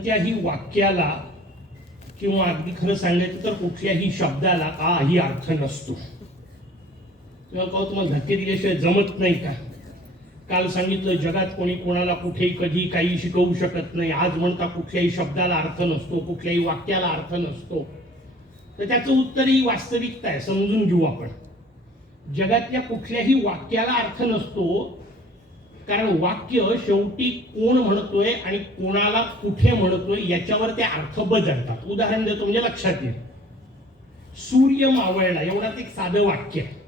कुठल्याही वाक्याला किंवा अगदी खरं सांगायचं तर कुठल्याही शब्दाला काही अर्थ नसतो. तेव्हा का तुम्हाला धक्के दिल्याशिवाय जमत नाही का? काल सांगितलं जगात कोणी कोणाला कुठे कधी काही शिकवू शकत नाही. आज म्हणता कुठल्याही शब्दाला अर्थ नसतो, कुठल्याही वाक्याला अर्थ नसतो. तर त्याचं उत्तर ही वास्तविकता आहे. समजून घेऊ आपण. जगातल्या कुठल्याही वाक्याला अर्थ नसतो, कारण वाक्य शेवटी कोण म्हणतोय आणि कोणाला कुठे म्हणतोय याच्यावर ते अर्थ बदलतात. उदाहरण देतो म्हणजे लक्षात येईल. सूर्य मावळला एवढाच एक साधं वाक्य आहे.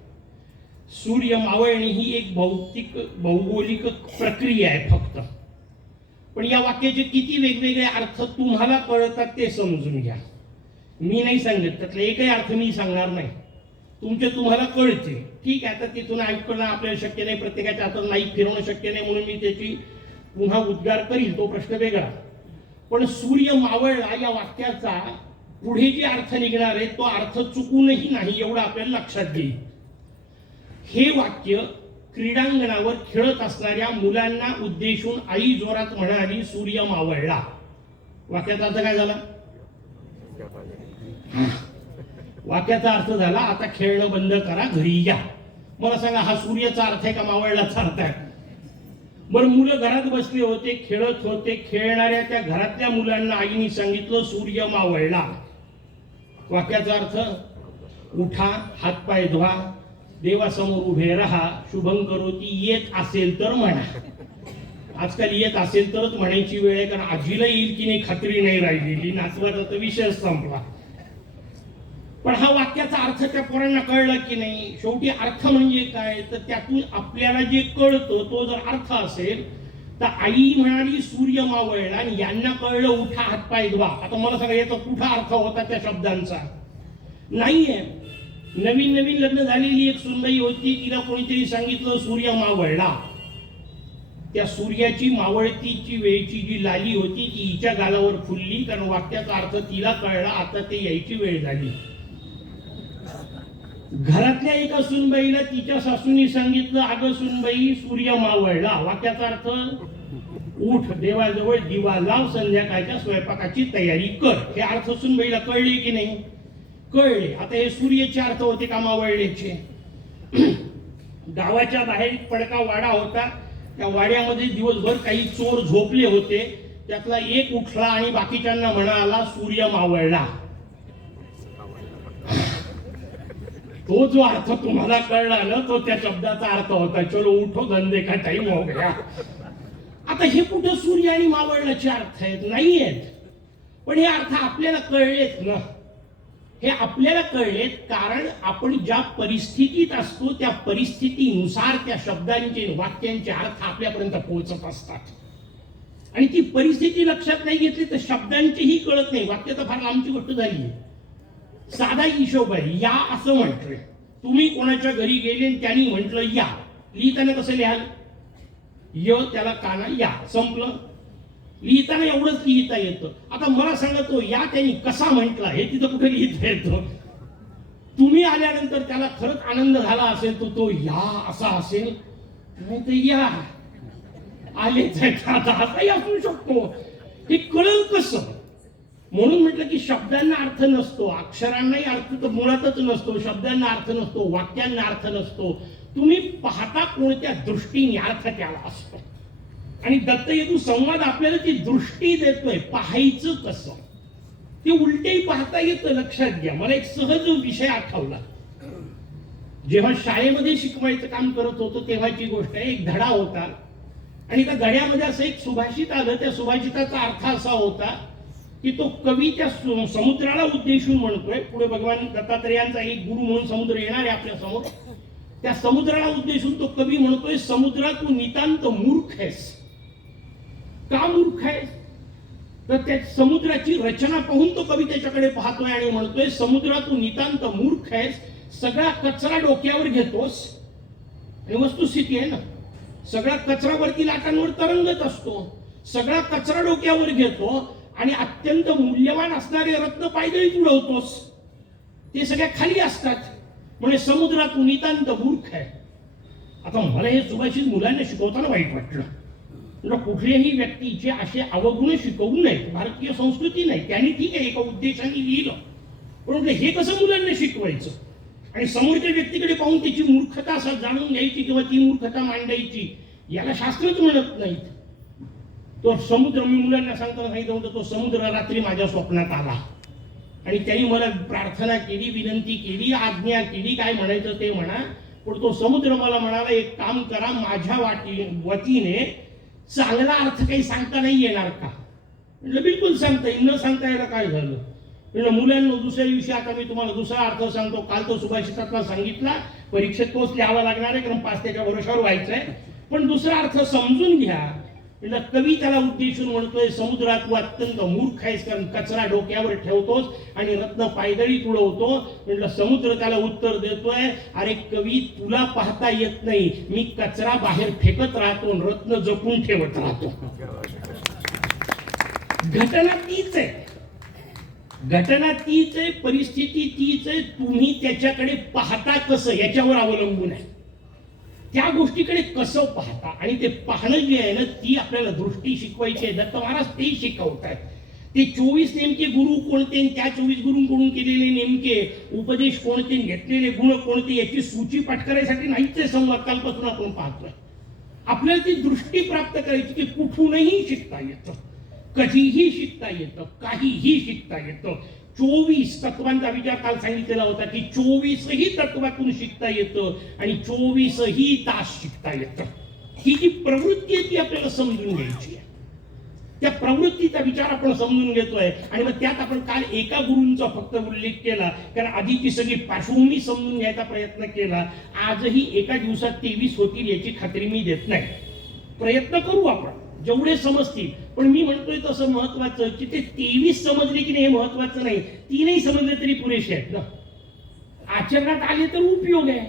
सूर्य मावळणे ही एक भौगोलिक प्रक्रिया आहे फक्त. पण या वाक्याचे किती वेगवेगळे अर्थ तुम्हाला कळतात ते समजून घ्या. मी नाही सांगत, त्यातला एकही अर्थ मी सांगणार नाही. तुमचे तुम्हाला कळते. ठीक आहे, आता तिथून ऐकणं आपल्याला शक्य नाही, प्रत्येकाच्या हातात नाही फिरवणं शक्य नाही, म्हणून मी त्याची पुन्हा उद्गार करील, तो प्रश्न वेगळा. पण सूर्य मावळला या वाक्याचा पुढे जे अर्थ निघणार आहे तो अर्थ चुकूनही नाही एवढं आपल्याला लक्षात घेईल. हे वाक्य क्रीडांगणावर खेळत असणाऱ्या मुलांना उद्देशून आई जोरात म्हणाली, सूर्य मावळला. वाक्याचा अर्थ काय झाला? वाक्याचा अर्थ झाला, आता खेळणं बंद करा, घरी या. मला सांगा, हा सूर्याचा अर्थ आहे का मावळल्याचा अर्थ आहे? बरं, मुलं घरात बसले होते, खेळत होते. खेळणाऱ्या त्या घरातल्या मुलांना आईने सांगितलं, सूर्य मावळला. वाक्याचा अर्थ, उठा, हातपाय धुवा, देवासमोर उभे राहा, शुभं करोती. येत असेल तर म्हणा. आजकाल येत असेल तरच म्हणायची वेळ आहे, कारण आजीला येईल की नाही खात्री नाही राहिलेली. नाचवाचा तर विषय संपला. पण हा वाक्याचा अर्थ त्या पोरांना कळला की नाही? शेवटी अर्थ म्हणजे काय, तर त्यातून आपल्याला जे कळतं तो जर अर्थ असेल तर आई म्हणाली सूर्य मावळला आणि यांना कळलं उठा, हातपाय धुवा. आता मला सांगा, याचा कुठला अर्थ होता त्या शब्दांचा? नाहीये. नवीन नवीन लग्न झालेली एक सुनबाई होती, तिला कोणीतरी सांगितलं सूर्य मावळला. त्या सूर्याची मावळतीची वेळची जी लाली होती ती हिच्या गालावर फुलली, कारण वाक्याचा अर्थ तिला कळला, आता ते यायची वेळ झाली. घरातल्या एका सुनबाईला तिच्या सासूनी सांगितलं, अगं सुनबाई, सूर्य मावळला. वाक्याचा अर्थ, उठ, देवाजवळ दिवा लाव, संध्याकाळच्या स्वयंपाकाची तयारी कर. हे अर्थ सुनबाईला कळले की नाही? कळले. आता हे सूर्याचे अर्थ होते का मावळल्याचे? गावाच्या बाहेर पडका वाडा होता. त्या वाड्यामध्ये दिवसभर काही चोर झोपले होते. त्यातला एक उठला आणि बाकीच्यांना म्हणाला, सूर्य मावळला. तो जो अर्थ तुम्हाला कळला ना, तो त्या शब्दाचा अर्थ होता, चलो उठो, धंदे का टाइम हो गया. आता हे कुठं सूर्य आणि मावळण्याचे अर्थ आहेत? नाही आहेत. पण हे अर्थ आपल्याला कळलेत ना. हे आपल्याला कळलेत कारण आपण ज्या परिस्थितीत असतो त्या परिस्थितीनुसार त्या शब्दांचे, वाक्यांचे अर्थ आपल्यापर्यंत पोहोचत असतात. आणि ती परिस्थिती लक्षात नाही घेतली तर शब्दांचीही कळत नाही. वाक्य तर फार लांबची गोष्ट झाली. साधा हिशोब आहे. या असं म्हटलंय, तुम्ही कोणाच्या घरी गेले आणि त्यांनी म्हटलं या. लिहिताना कसं लिहाल? य त्याला काना या, संपलं. लिहिताना एवढंच लिहिता येतं. आता मला सांगा, तो या त्यांनी कसा म्हटला हे तिथं कुठे लिहिता येतं? तुम्ही आल्यानंतर त्याला खरंच आनंद झाला असेल तर तो या असा असेल, नाही तर या आलेच असाही असू शकतो. हे कळलं कसं? म्हणून म्हटलं की शब्दांना अर्थ नसतो, अक्षरांनाही अर्थ तर मुळातच नसतो, शब्दांना अर्थ नसतो, वाक्यांना अर्थ नसतो. तुम्ही पाहता कोणत्या दृष्टीने अर्थ त्याला असतो. आणि दत्तयेतू संवाद आपल्याला ती दृष्टी देतोय, पाहायचं कसं ते उलटेही पाहता येतं. लक्षात घ्या. मला एक सहज विषय आठवला. जेव्हा शाळेमध्ये शिकवायचं काम करत होतो तेव्हाची गोष्ट आहे. एक धडा होता आणि त्या धड्यामध्ये असं एक सुभाषित आलं. त्या सुभाषिताचा अर्थ असा होता की तो कवी त्या समुद्राला उद्देशून म्हणतोय. पुढे भगवान दत्तात्रेयांचा एक गुरु म्हणून समुद्र येणार आहे आपल्या समोर. त्या समुद्राला उद्देशून तो कवी म्हणतोय, समुद्रा तू नितांत मूर्ख आहेस. का मूर्ख आहेस? तर त्या समुद्राची रचना पाहून तो कवी त्याच्याकडे पाहतोय आणि म्हणतोय, समुद्रा तू नितांत मूर्ख आहेस. सगळा कचरा डोक्यावर घेतोस. आणि वस्तुस्थिती आहे ना, सगळा कचरा वरती लाटांवर तरंगत असतो. सगळा कचरा डोक्यावर घेतो आणि अत्यंत मूल्यवान असणारे रत्न पायदळीत उडवतोस. ते सगळ्या खाली असतात. म्हणजे समुद्रात तू नितांत मूर्ख आहे. आता मला हे सुभाषित मुलांना शिकवताना वाईट वाटलं. कुठल्याही व्यक्तीचे असे अवगुण शिकवू नयेत. भारतीय संस्कृती नाही. त्यांनी ठीक आहे एका उद्देशाने लिहिलं, पण हे कसं मुलांना शिकवायचं आणि समोरच्या व्यक्तीकडे पाहून त्याची मूर्खता असं जाणून घ्यायची किंवा ती मूर्खता मांडायची, याला शास्त्रच म्हणत नाहीत. तो समुद्र, मी मुलांना सांगताना सांगितलं होतं, तो समुद्र रात्री माझ्या स्वप्नात आला आणि त्यांनी मला प्रार्थना केली, विनंती केली, आज्ञा केली, काय म्हणायचं ते म्हणा, पण तो समुद्र मला म्हणाला एक काम करा, माझ्या वतीने चांगला अर्थ काही सांगता नाही येणार का? म्हटलं बिलकुल सांगता येईल. न सांगता यायला काय झालं? म्हटलं मुलांना दुसऱ्या दिवशी आता मी तुम्हाला दुसरा अर्थ सांगतो. काल तो सुभाषितातला सांगितला, परीक्षेत तोच लिहावा लागणार आहे कारण 5 त्याच्या भरोशावर व्हायचंय, पण दुसरा अर्थ समजून घ्या. म्हटलं कवी त्याला उद्देशून म्हणतोय, समुद्रात तू अत्यंत मूर्ख आहेस कारण कचरा डोक्यावर ठेवतोस आणि रत्न पायदळीत उडवतो. म्हटलं समुद्र त्याला उत्तर देतोय, अरे कवी तुला पाहता येत नाही, मी कचरा बाहेर फेकत राहतो, रत्न जपून ठेवत राहतो. घटना तीच आहे, घटना तीच आहे, परिस्थिती तीच आहे, तुम्ही त्याच्याकडे पाहता कसं याच्यावर अवलंबून आहे. त्या गोष्टीकडे कसं पाहता आणि ते पाहणं जे आहे ना, ती आपल्याला दृष्टी शिकवायची आहे. दत्त महाराज ते शिकवतात. ते 24 नेमके गुरु कोणते, त्या 24 गुरूंकडून केलेले नेमके उपदेश कोणते, घेतलेले गुण कोणते, याची सूची पटकरायसाठी नाहीच आहे संवाद. कालपासून आपण पाहतोय. आपल्याला ती दृष्टी प्राप्त करायची की कुठूनही शिकता येतं, कधीही शिकता येतं, काहीही शिकता येतं. 24 तत्वांचा विचार काल सांगितलेला होता की 24ही तत्वातून शिकता येतं आणि 24ही तास शिकता येतं. ही जी प्रवृत्ती आहे ती आपल्याला समजून घ्यायची आहे. त्या प्रवृत्तीचा विचार आपण समजून घेतोय आणि मग त्यात आपण काल एका गुरूंचा फक्त उल्लेख केला कारण आधीची सगळी पार्श्वभूमी समजून घ्यायचा प्रयत्न केला. आजही एका दिवसात 23 होतील याची खात्री मी देत नाही. प्रयत्न करू आपण जेवढे समजतील, पण मी म्हणतोय तसं महत्वाचं की ते 23 समजले की नाही हे महत्वाचं नाही, 3ही समजले तरी पुरेसे आहेत ना. आचरणात आले तर उपयोग आहे,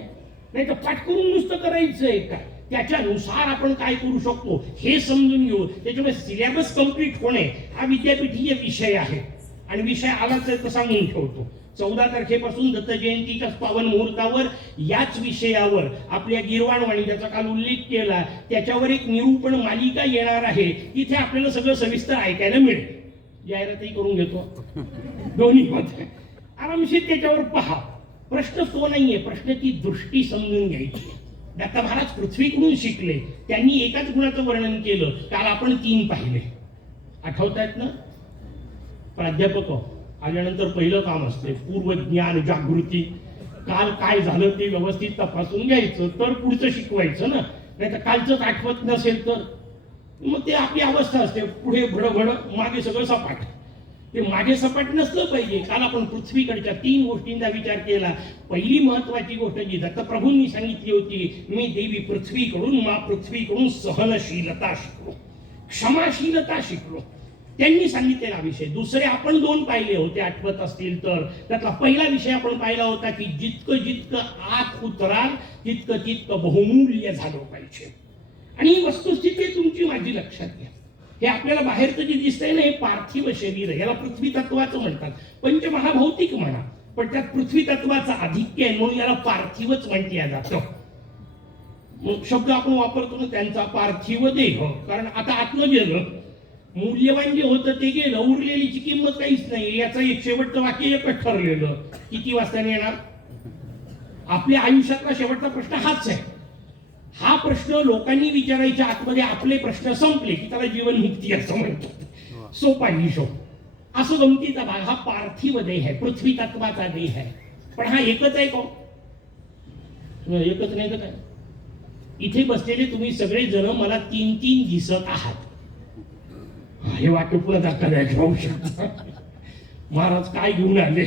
नाही तर पाठ करून नुसतं करायचंय काय, त्याच्यानुसार आपण काय करू शकतो हे समजून घेऊ. त्याच्यामुळे सिलेबस कम्प्लीट होणे हा विद्यापीठीय विषय आहे आणि विषय आलाच आहे तर सांगून ठेवतो. 14 तारखेपासून दत्त जयंतीच्या पावन मुहूर्तावर याच विषयावर आपल्या गिरवाणवाणी ज्याचा काल उल्लेख केला त्याच्यावर एक निरूपण मालिका येणार आहे. तिथे आपल्याला सगळं सविस्तर ऐकायला मिळेल. जाहिरातही करून घेतो दोन्ही मध्ये, आरामशीर त्याच्यावर पहा. प्रश्न तो नाहीये, प्रश्न ती दृष्टी समजून घ्यायची. दत्त महाराज पृथ्वीकडून शिकले, त्यांनी एकाच गुणाचं वर्णन केलं. काल आपण 3 पाहिले, आठवतायत ना? प्राध्यापक आल्यानंतर पहिलं काम असते पूर्व ज्ञान जागृती. काल काय झालं ते व्यवस्थित तपासून घ्यायचं, तर पुढचं शिकवायचं ना. नाही तर कालचंच आठवत नसेल तर मग ते आपली अवस्था असते, पुढे भडभड मागे सगळं सपाट. ते मागे सपाट नसलं पाहिजे. काल आपण पृथ्वीकडच्या 3 गोष्टींचा विचार केला. पहिली महत्वाची गोष्ट जी दत्तप्रभूंनी सांगितली होती, मी देवी पृथ्वीकडून पृथ्वीकडून सहनशीलता शिकलो, क्षमाशीलता शिकलो. त्यांनी सांगितलेला विषय. दुसरे आपण 2 पाहिले होते आठवत असतील तर. त्यातला पहिला विषय आपण पाहिला होता की जितकं जितकं आत उतराल तितकं तितकं बहुमूल्य झालं पाहिजे. आणि ही वस्तुस्थिती तुमची माझी लक्षात घ्या. हे आपल्याला बाहेरचं जे दिसतंय ना, हे पार्थिव शरीर आहे, याला पृथ्वी तत्वाचं म्हणतात. पंचमहाभौतिक म्हणा, पण त्यात पृथ्वी तत्वाचं आधिक्य आहे म्हणून याला पार्थिवच म्हटलं जातं. शब्द आपण वापरतो ना त्यांचा पार्थिव देह, कारण आता आतलं गेलं, मूल्यवान जे होतं ते गेलं, उरलेलीची किंमत काहीच नाही. याचं एक शेवटचं वाक्य एकच ठरलेलं, किती वाजता येणार. आपल्या आयुष्यातला शेवटचा प्रश्न हाच आहे. हा प्रश्न लोकांनी विचारायच्या आतमध्ये आपले प्रश्न संपले की त्याला जीवनमुक्ती असं म्हणतात. सोपा हिशोब. असं गमतीचा भाग हा पार्थिव देह आहे, पृथ्वी तत्वाचा देह आहे. पण हा एकच आहे का? एकच नाही तर काय. इथे बसलेले तुम्ही सगळे जण मला 3 दिसत आहात. हे वाक्य पुन्हा धक्कादायक होऊ शकतं. महाराज काय घेऊन आले,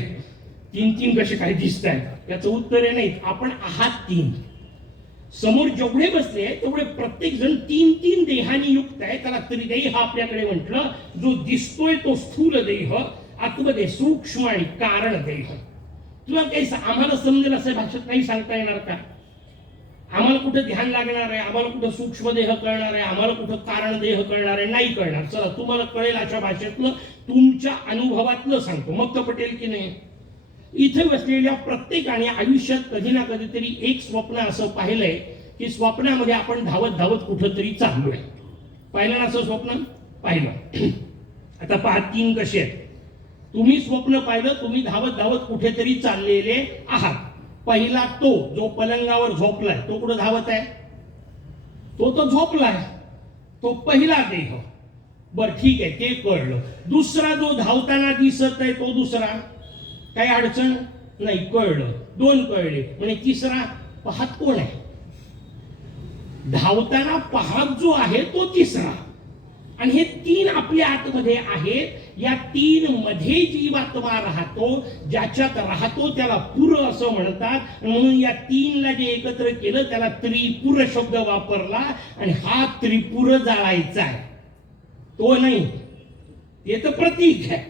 3 कसे काय दिसत आहेत याचं उत्तर आहे नाही. आपण आहात 3. समोर जेवढे बसले तेवढे प्रत्येक जण 3 देहानी युक्त आहे. त्याला त्रिदेह आपल्याकडे म्हटलं. जो दिसतोय तो स्थूल देह, आतमध्ये सूक्ष्म आणि कारण देह. तुला काही आम्हाला समजेल असं भाषेत नाही सांगता येणार का? आम्हाला कुठं ध्यान लागणार आहे, आम्हाला कुठं सूक्ष्म देह कळणार आहे, आम्हाला कुठं कारण देह कळणार आहे? नाही कळणार. चला तुम्हाला कळेल अशा भाषेतलं, तुमच्या अनुभवातलं सांगतो, मग तर पटेल की नाही. इथे बसलेल्या प्रत्येकाने आयुष्यात कधी ना कधीतरी एक स्वप्न असं पाहिलंय की स्वप्नामध्ये आपण धावत धावत कुठंतरी चाललोय. पाहिलं ना असं स्वप्न? पाहिलं. आता पहा 3 कसे आहेत. तुम्ही स्वप्न पाहिलं, तुम्ही धावत धावत कुठेतरी चाललेले आहात. पहिला तो जो पलंगावर झोपलाय तो कुठं धावत आहे? तो झोपलाय, तो पहिला देह. बर ठीक आहे, ते कळलं. दुसरा जो धावताना दिसत आहे तो दुसरा, काही अडचण नाही, कळलं. 2 कळले. म्हणजे तिसरा पाहत कोण आहे? धावताना पाहत जो आहे तो तिसरा. आणि हे 3 आपल्या आतमध्ये आहेत. या 3 मध्ये जीवात्मा राहतो, ज्याच्यात राहतो त्याला पुर असं म्हणतात. म्हणून या 3 ला जे एकत्र केलं त्याला त्रिपुर शब्द वापरला. आणि हा त्रिपुर जाळायचा आहे, तो नाही, ते तर प्रतीक आहे.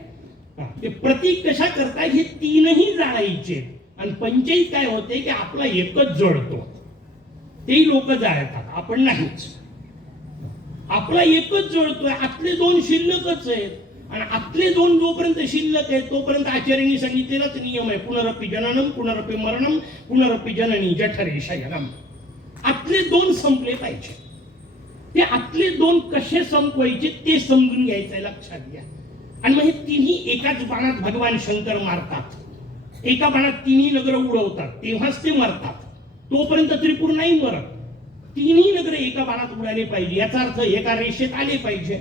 ते प्रतीक कशा करताय? हे 3ही जाळायचे. आणि पंचायत काय होते की आपला एकच जळतो, तेही लोक जाळतात, आपण नाहीच. आपला एकच जळतोय, आतले 2 शिल्लकच आहेत. आणि आतले 2 जोपर्यंत शिल्लक आहेत तोपर्यंत आचार्यांनी सांगितलेलाच नियम आहे, पुनरपि जननम पुनरपि मरणम पुनरपि जननी जठरे शयनम. आतले 2 संपले पाहिजे. ते आतले 2 कसे संपवायचे ते समजून घ्यायचंय, लक्षात घ्या. आणि मग हे 3ही एकाच बाणात भगवान शंकर मारतात. एका बाणात 3ही नगर उडवतात, तेव्हाच ते मरतात. तोपर्यंत त्रिपुर नाही मरत. 3ही नगर एका बाणात उडाले पाहिजे, याचा अर्थ एका रेषेत आले पाहिजे.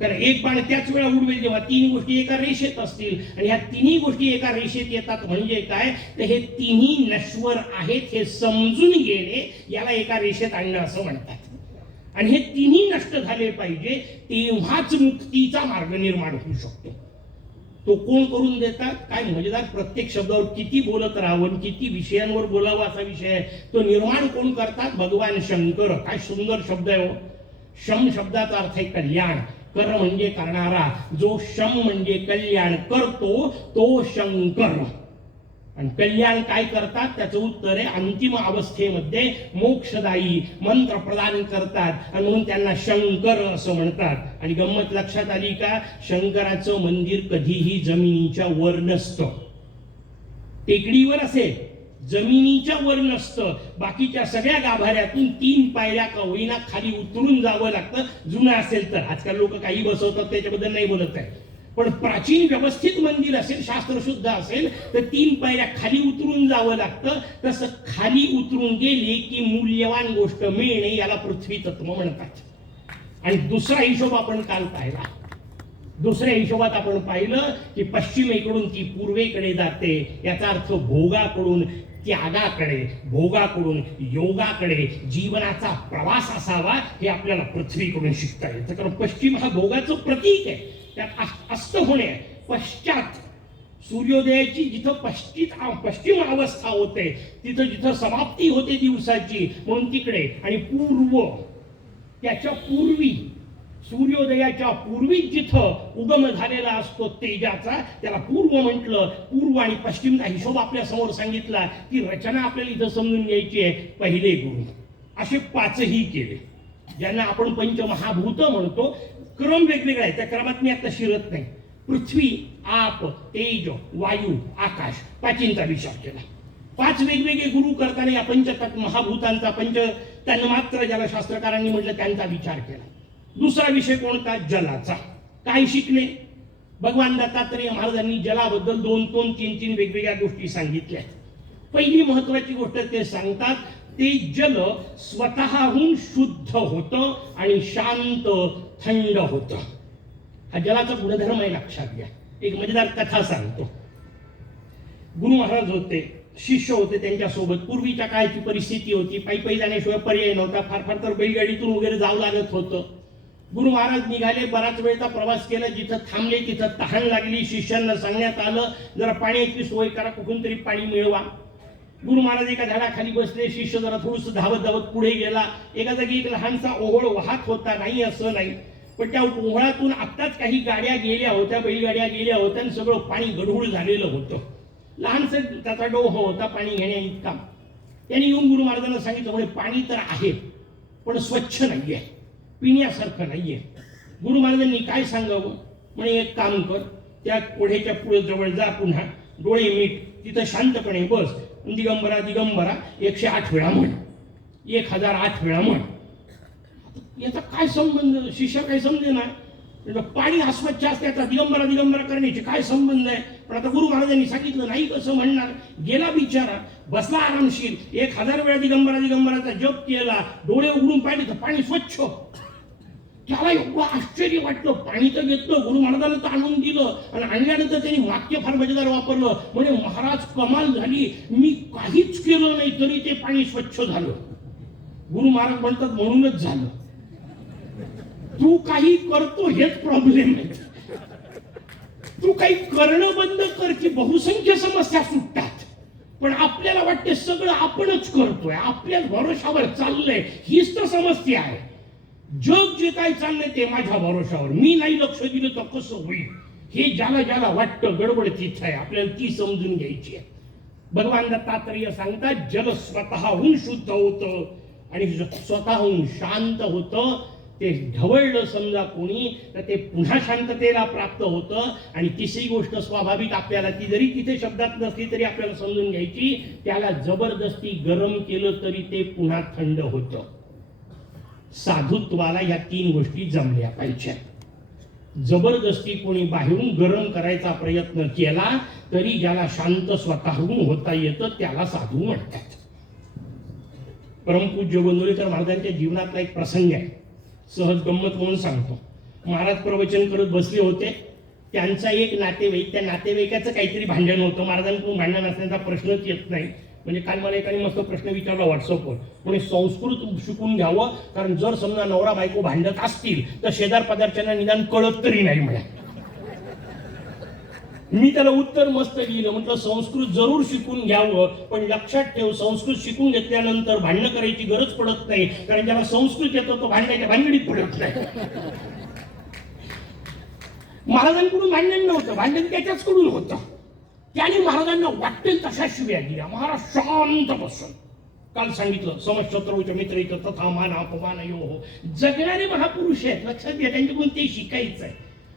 कारण एक बाण त्याच वेळा उडवेल जेव्हा 3 गोष्टी एका रेषेत असतील. आणि ह्या 3ही गोष्टी एका रेषेत येतात म्हणजे काय? तर हे 3ही नश्वर आहेत हे समजून गेले, याला एका रेषेत आणलं असं म्हणतात. आणि हे 3ही नष्ट झाले पाहिजे, तेव्हाच मुक्तीचा मार्ग निर्माण होऊ शकतो. तो कोण करून देतात? काय मजेदार, प्रत्येक शब्दावर किती बोलत राहावं, किती विषयांवर बोलावं असा विषय आहे. तो निर्माण कोण करतात? भगवान शंकर. काय सुंदर शब्द आहे हो. शम शब्दाचा अर्थ आहे कल्याण. कर म्हणजे करणारा, जो शम म्हणजे कल्याण करतो तो शंकर. आणि कल्याण काय करतात? त्याचं उत्तर आहे अंतिम अवस्थेमध्ये मोक्षदायी मंत्र प्रदान करतात. आणि म्हणून त्यांना शंकर असं म्हणतात. आणि गंमत लक्षात आली का? शंकराचं मंदिर कधीही जमिनीच्या वर नसतं, टेकडीवर असेल, जमिनीच्या वर नसतं. बाकीच्या सगळ्या गाभाऱ्यातून 3 पायऱ्या का होईना खाली उतरून जावं लागतं, जुनं असेल तर. आजकाल लोक काही बसवतात, त्याच्याबद्दल नाही बोलत आहे. पण प्राचीन व्यवस्थित मंदिर असेल, शास्त्रशुद्ध असेल तर 3 पायऱ्या खाली उतरून जावं लागतं. तसं खाली उतरून गेली की मूल्यवान गोष्ट मिळणे, याला पृथ्वी तत्व म्हणतात. आणि दुसरा हिशोब आपण काल पाहिला. दुसऱ्या हिशोबात आपण पाहिलं की पश्चिमेकडून ती पूर्वेकडे जाते. याचा अर्थ भोगाकडून त्यागाकडे, भोगाकडून योगाकडे जीवनाचा प्रवास असावा, हे आपल्याला पृथ्वीकडून शिकता येतं. कारण पश्चिम हा भोगाचं प्रतीक आहे. त्यात अस्त होणे, पश्चात सूर्योदयाची जिथं पश्चिम अवस्था होते, तिथं जिथं समाप्ती होते दिवसाची, म्हणून तिकडे. आणि पूर्व, त्याच्या पूर्वी, सूर्योदयाच्या पूर्वी जिथं उगम झालेला असतो तेजाचा, त्याला पूर्व म्हटलं. पूर्व आणि पश्चिमचा हिशोब आपल्या समोर सांगितला. ती रचना आपल्याला इथं समजून घ्यायची आहे. पहिले गुरु असे 5ही केले, ज्यांना आपण पंचमहाभूत म्हणतो. क्रम वेगवेगळा आहे, त्या क्रमात मी आता शिरत नाही. पृथ्वी, आप, तेज, वायू, आकाश, 5चा विचार केला. 5 वेगवेगळे गुरु करताना या महाभूतांचा, पंच तन्मात्र ज्याला शास्त्रकारांनी म्हटलं, त्यांचा विचार केला. दुसरा विषय कोणता? जलाचा. काय शिकले? भगवान दत्तात्रेय महाराजांनी जलाबद्दल 2-3 वेगवेगळ्या गोष्टी सांगितल्या. पहिली महत्वाची गोष्ट ते सांगतात, ते जल स्वतःहून शुद्ध होतं आणि शांत थंड होतं. हा जलाचा गुणधर्म आहे, लक्षात घ्या. एक मजेदार कथा सांगतो. गुरु महाराज होते, शिष्य होते त्यांच्यासोबत. पूर्वीच्या काळची परिस्थिती होती, पायी जाण्याशिवाय पर्याय नव्हता. फार फार तर बैलगाडीतून वगैरे जावं लागत होतं. गुरु महाराज निघाले, बराच वेळचा प्रवास केला. जिथं थांबले तिथं तहान लागली. शिष्यांना सांगण्यात आलं, जरा पाण्याची सोय करा, कुठून तरी पाणी मिळवा. गुरु महाराज एका झाडाखाली बसले. शिष्य जरा थोडंसं धावत धावत पुढे गेला. एका जागी एक लहानसा ओहोळ वाहत होता. नाही असं नाही, पण त्या ओहोळातून आत्ताच काही गाड्या गेल्या होत्या, बैलगाड्या गेल्या होत्या आणि सगळं पाणी गढूळ झालेलं होतं. लहानसं त्याचा डोह होता पाणी घेण्या इतका. त्यांनी येऊन गुरु महाराजांना सांगितलं, म्हणजे पाणी तर आहे पण स्वच्छ नाहीये, पिण्यासारखं नाहीये. गुरु महाराजांनी काय सांगावं? म्हणे एक काम कर, त्या ओढ्याच्या पुढे जवळ जा, पुन्हा डोळे मीट, तिथं शांतपणे बस. दिगंबरा दिगंबरा 108 वेळा म्हण, 1008 वेळा म्हण. याचा काय संबंध? शिष्य काय समजे ना, पाणी अस्वच्छ असते आता दिगंबरा दिगंबरा करण्याचे काय संबंध आहे? पण आता गुरु महाराजांनी सांगितलं नाही कसं म्हणणार. गेला बिचारा, बसला आरामशीर, 1000 वेळा दिगंबरा दिगंबराचा जप केला, डोळे उघडून पाहिले तर पाणी स्वच्छ. त्याला एवढं आश्चर्य वाटलं. पाणी तर घेतलं, गुरु महाराजांना तर आणून दिलं, आणि आणल्यानंतर त्यांनी वाक्य फार मजेदार वापरलं. म्हणजे महाराज कमाल झाली, मी काहीच केलं नाही तरी ते पाणी स्वच्छ झालं. गुरु महाराज म्हणतात म्हणूनच झालं. तू काही करतो हेच प्रॉब्लेम आहे. तू काही करणं बंद कर की बहुसंख्य समस्या सुटतात. पण आपल्याला वाटते सगळं आपणच करतोय, आपल्याच भरोशावर चाललंय, हीच तर समस्या आहे. जग जे काय चाललंय ते माझ्या भरोशावर, मी नाही लक्ष दिलं तर कसं होईल, हे ज्याला ज्याला वाटतं गडबड तिथं आहे. आपल्याला ती समजून घ्यायची आहे. भगवान दत्तात्रेय सांगतात जल स्वतःहून शुद्ध होतं आणि स्वतःहून शांत होतं. ते ढवळलं समजा कोणी तर ते पुन्हा शांततेला प्राप्त होतं. आणि तिसरी गोष्ट स्वाभाविक आपल्याला, ती जरी तिथे शब्दात नसली तरी आपल्याला समजून घ्यायची, त्याला जबरदस्ती गरम केलं तरी ते पुन्हा थंड होतं. साधुत्वाला या 3 गोष्टी जमल्या पाहिजे. जबरदस्ती कोणी बाहेरून गरम करायचा प्रयत्न केला तरी ज्याला शांत स्वतःहून होता येतं त्याला साधू म्हणतात. परमपूज्य गोंदवलेकर महाराजांच्या जीवनातला एक प्रसंग आहे, सहज गंमत म्हणून सांगतो. महाराज प्रवचन करत बसले होते. त्यांचा एक नातेवाईक, त्या नातेवाईकाचं काहीतरी भांडण होतं. महाराजांकडून भांडण असण्याचा प्रश्नच येत नाही. म्हणजे काल मला एकाने मस्त प्रश्न विचारला व्हॉट्सअपवर, म्हणजे संस्कृत शिकून घ्यावं, कारण जर समजा नवरा बायको भांडत असतील तर शेजार पदार्थांना निदान कळत तरी नाही म्हणा. मी त्याला उत्तर मस्त दिलं, म्हटलं संस्कृत जरूर शिकून घ्यावं, पण लक्षात ठेव संस्कृत शिकून घेतल्यानंतर भांडणं करायची गरज पडत नाही, कारण ज्याला संस्कृत येतो तो भांडण्याच्या भानगडीत पडत नाही. महाराजांकडून भांडण नव्हतं, भांडण त्याच्याचकडून होतं. त्याने महाराजांना वाटेल तशा शिव्या दिल्या. महाराज शांत बसून, काल सांगितलं समशत्रूच्या मित्र तथा मान अपमान यो, जगणारे महापुरुष आहेत, लक्षात घ्या, त्यांच्याकडून ते शिकायचं आहे.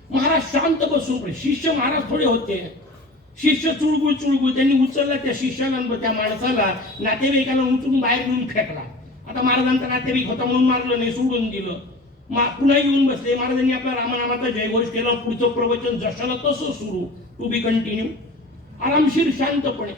महाराज शांत बसून, शिष्य महाराज थोडे होते, शिष्य चुळबुळ चुळबुळ, त्यांनी उचलला त्या शिष्याला, त्या माणसाला, नातेवाईकाला उचलून बाहेर घेऊन फेकला. आता महाराजांचा नातेवाईक होता म्हणून मारलं नाही, सोडून दिलं. पुन्हा येऊन बसले. महाराजांनी आपल्या रामनामाचा जयघोष केला. पुढचं प्रवचन जशाला तसं सुरू, टू बी कंटिन्यू, आरामशीर शांतपणे.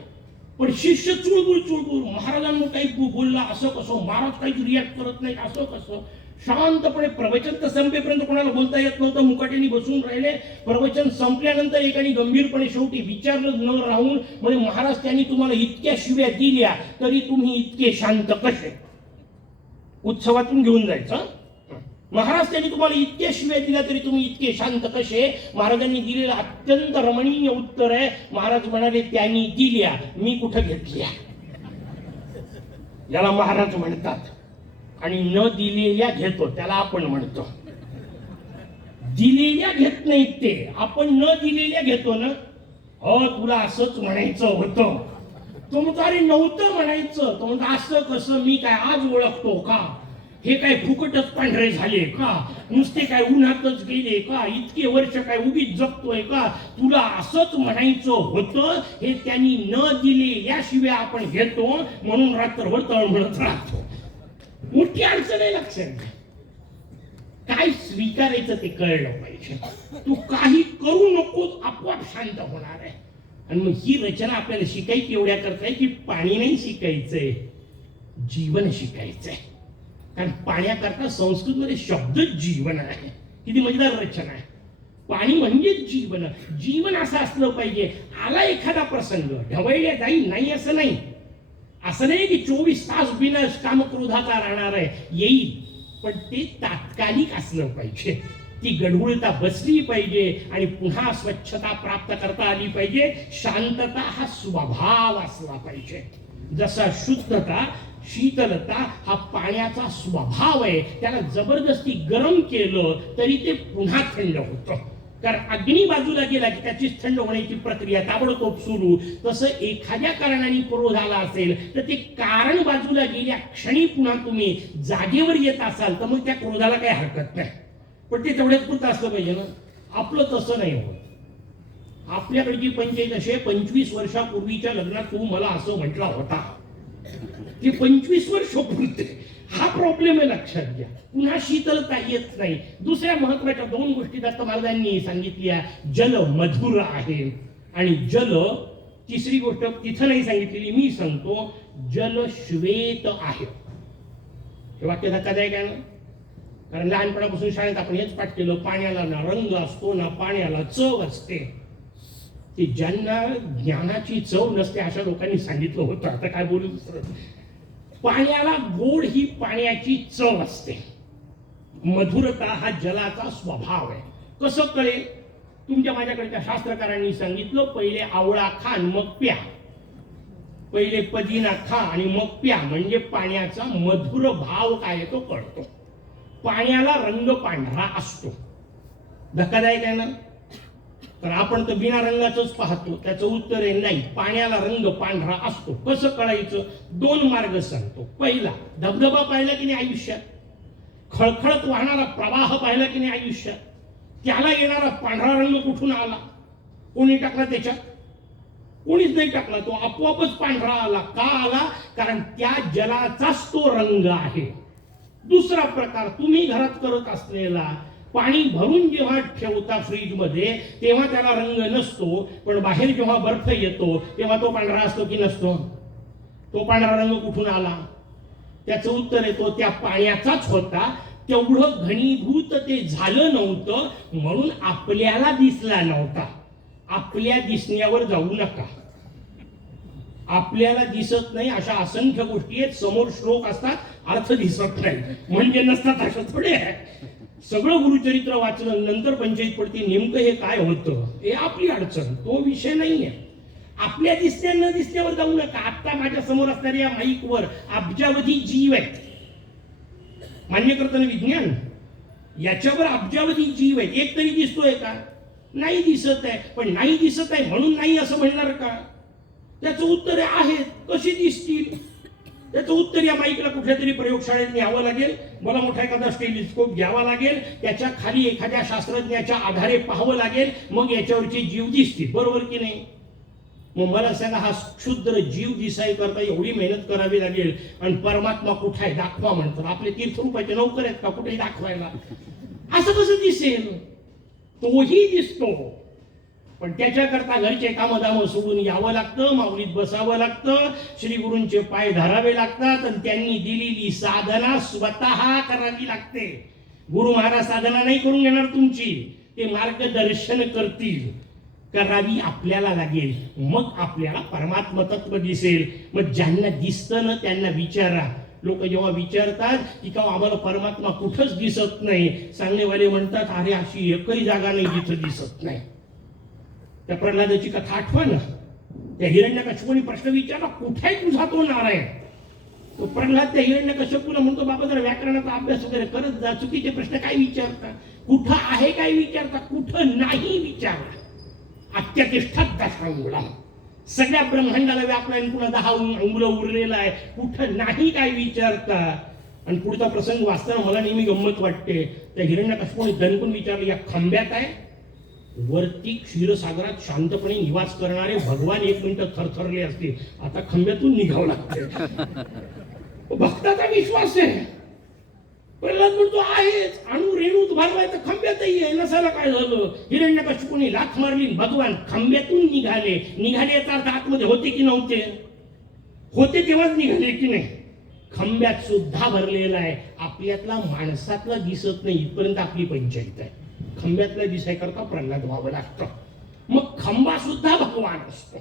पण शिष्य चुळबुळ चुळबुळ, महाराजांना काही बोलला असं कसं, महाराज काहीच रिॲक्ट करत नाही असं कसं. शांतपणे प्रवचन तर संपेपर्यंत कोणाला बोलता येत नव्हतं, मुकाट्याने बसून राहिले. प्रवचन संपल्यानंतर एकाने गंभीरपणे शेवटी विचारलं न राहून, म्हणजे महाराज त्यांनी तुम्हाला इतक्या शिव्या दिल्या तरी तुम्ही इतके शांत कसे? उत्सवातून घेऊन जायचं. महाराज त्यांनी तुम्हाला इतक्या शिव्या दिल्या तरी तुम्ही इतके शांत कसे? महाराजांनी दिलेलं अत्यंत रमणीय उत्तर आहे. महाराज म्हणाले त्यांनी दिल्या, मी कुठं घेतल्या. याला महाराज म्हणतात. आणि न दिलेल्या घेतो त्याला आपण म्हणतो. दिलेल्या घेत नाहीत ते, आपण न दिलेल्या घेतो ना. हो तुला असंच म्हणायचं होतं, तो म्हणतो अरे नव्हतं म्हणायचं. तो म्हणतो असं कसं, मी काय आज ओळखतो का? हे काय फुकटच पांढरे झाले का? नुसते काय उन्हातच गेले का? इतके वर्ष काय उगीच जगतोय का? तुला असंच म्हणायचं होतं. हे त्यांनी न दिलेल्या शिवाय आपण घेतो, म्हणून रात्रभर तळमळत राहतो. मोठी अडचण आहे, लक्षात घ्या. काय स्वीकारायचं ते कळलं पाहिजे. तू काही करू नको, आपोआप शांत होणार आहे. आणि मग ही रचना आपल्याला शिकायची एवढ्या करताय की पाणी नाही शिकायचंय, जीवन शिकायचंय. कारण पाण्याकरता संस्कृत मध्ये शब्दच जीवन आहे. किती मजेदार रचना आहे. पाणी म्हणजे जीवन. जीवन असं असलं पाहिजे. आला एखादा प्रसंग ढवळल्या जाईल नाही असं नाही. असं नाही की 24 तास बिना कामक्रोधाचा राहणार आहे, येईल, पण ते तात्कालिक असलं पाहिजे. ती गढूळता बसली पाहिजे आणि पुन्हा स्वच्छता प्राप्त करता आली पाहिजे. शांतता हा स्वभाव असला पाहिजे. जसा शुद्धता, शीतलता हा पाण्याचा स्वभाव आहे. त्याला जबरदस्ती गरम केलं तरी ते पुन्हा थंड होतं. कारण अग्नी बाजूला गेला की त्याची थंड होण्याची प्रक्रिया ताबडतोब सुरू. तसं एखाद्या कारणाने क्रोध आला असेल तर ते कारण बाजूला गेल्या क्षणी पुन्हा तुम्ही जागेवर येत असाल तर मग त्या क्रोधाला काही हरकत नाही. पण ते तेवढ्याच पुरतं असलं पाहिजे ना. आपलं तसं नाही होत. आपल्याकडची पंचायत असे 25 वर्षापूर्वीच्या लग्नात तू मला असं म्हटला होता, ते 25 वर्ष पुरते. हा प्रॉब्लेम आहे, लक्षात घ्या. पुन्हा शीतलता येत नाही. दुसऱ्या महत्वाच्या 2 गोष्टी दत्त महाराजांनी सांगितल्या. जल मधुर आहे आणि जल, तिसरी गोष्ट तिथं नाही सांगितलेली, मी सांगतो, जल श्वेत आहे. हे वाक्य धक्कादायक आहे ना, कारण लहानपणापासून शाळेत आपण हेच पाठ केलं, पाण्याला ना रंग असतो ना पाण्याला चव असते. ते ज्यांना ज्ञानाची चव नसते अशा लोकांनी सांगितलं होतं. आता काय बोलू दुसरं. पाण्याला गोड ही पाण्याची चव असते. मधुरता हा जलाचा स्वभाव आहे. कसं कळेल? तुमच्या माझ्याकडच्या शास्त्रकारांनी सांगितलं, पहिले आवळा खा आणि मग प्या. पहिले पदिना खा आणि मग प्या, म्हणजे पाण्याचा मधुर भाव काय तो कळतो. पाण्याला रंग पांढरा असतो. धक्कादायक आहे ना. तर आपण तर बिना रंगाचंच पाहतो. त्याचं उत्तर आहे नाही, पाण्याला रंग पांढरा असतो. कसं कळायचं? 2 मार्ग सांगतो. पहिला, धबधबा पाहिला की नाही आयुष्यात? खळखळत वाहणारा प्रवाह पाहिला की नाही आयुष्यात? त्याला येणारा पांढरा रंग कुठून आला? कोणी टाकला त्याच्यात? कोणीच नाही टाकला. तो आपोआपच पांढरा आला. का आला? कारण त्या जलाचाच तो रंग आहे. दुसरा प्रकार, तुम्ही घरात करत असलेला, पाणी भरून जेव्हा ठेवता फ्रीज मध्ये तेव्हा त्याला रंग नसतो, पण बाहेर जेव्हा बर्फ येतो तेव्हा तो पांढरा असतो की नसतो? तो पांढरा रंग कुठून आला? त्याचं उत्तर येतो, त्या पाण्याचाच होता. तेवढं घनीभूत ते झालं नव्हतं म्हणून आपल्याला दिसला नव्हता. आपल्या दिसण्यावर जाऊ नका. आपल्याला दिसत नाही अशा असंख्य गोष्टी आहेत. समोर श्लोक असतात, अर्थ दिसत नाही म्हणजे नसतात, असं थोडे आहे. सगळं गुरुचरित्र वाचलं नंतर पंचायत पडते नेमकं हे काय होतं, हे आपली अडचण. तो विषय नाहीये. आपल्या दिसण्या न दिसण्यावर जाऊ नका. आता माझ्या समोर असणाऱ्या या माईकवर अब्जावधी जीव आहेत. मान्य करताना विज्ञान, याच्यावर अब्जावधी जीव आहेत. एक तरी दिसतोय का? नाही दिसत आहे. पण नाही दिसत आहे म्हणून नाही असं म्हणणार का? त्याचं उत्तर आहे, कशी दिसतील? त्याचं उत्तर या माईकला कुठल्या तरी प्रयोगशाळेत न्यावं लागेल. मला मोठा एखादा टेलिस्कोप घ्यावा लागेल. त्याच्या खाली एखाद्या शास्त्रज्ञाच्या आधारे पाहावं लागेल. मग याच्यावरचे जीव दिसतील. बरोबर की नाही? मग मला सांगा, हा क्षुद्र जीव दिसाय करता एवढी मेहनत करावी लागेल आणि परमात्मा कुठे आहे दाखवा म्हणतात. आपले तीर्थरूपाचे नौकर आहेत का कुठेही दाखवायला? असं कसं दिसेल? तोही दिसतो, पण त्याच्याकरता घरचे कामधाम सोडून यावं लागतं, माऊलीत बसावं लागतं, श्री गुरूंचे पाय धरावे लागतात आणि त्यांनी दिलेली साधना स्वतः करावी लागते. गुरु महाराज साधना नाही करून घेणार तुमची, ते मार्गदर्शन करतील. करावी आपल्याला लागेल. मग आपल्याला परमात्मा तत्व दिसेल. मग ज्यांना दिसतं ना त्यांना विचारा. लोक जेव्हा विचारतात की का आम्हाला परमात्मा कुठंच दिसत नाही, सांगणेवाले म्हणतात, अरे अशी एकही जागा नाही जिथं दिसत नाही. त्या प्रल्हादाची कथा आठवा ना. त्या हिरण्यकश्यपूने प्रश्न विचारला, कुठे आहे तुझा तो नारायण? तो प्रल्हाद त्या हिरण्यकश्यपूला म्हणतो, बाबा जरा व्याकरणाचा अभ्यास वगैरे करत जा. चुकीचे प्रश्न काय विचारता? कुठं आहे काय विचारता, कुठं नाही विचारा. अत्यतिष्ठत 10 अंगुला. सगळ्या ब्रह्मांडाला व्यापला आणि पुन्हा 10 अंगुल उरलेला आहे. कुठं नाही काय विचारता? आणि पुढचा प्रसंग वाचताना मला नेहमी गंमत वाटते. त्या हिरण्यकश्यपूने दणकून विचारलं, या खांब्यात आहे? वरती क्षीरसागरात शांतपणे निवास करणारे भगवान 1 मिनिट थरथरले असते. आता खांब्यातून निघावं लागते. भक्ताचा विश्वास आहे. प्रल्हाद म्हणतो, आहेच. अणू रेणूत भरलाय तर खांब्यातही आहे. नसायला काय झालं? हिरण्यकश्यपूने लाथ मारली, भगवान खांब्यातून निघाले. निघाले याचा अर्थ आतमध्ये होते की नव्हते? होते तेव्हाच निघाले की नाही? खांब्यात सुद्धा भरलेला आहे. आपल्यातला माणसातला दिसत नाही इथपर्यंत आपली पंचायत आहे. खांब्यातला दिसाय करता प्रल्हाद व्हावं लागतं. मग खांबा सुद्धा भगवान असतो.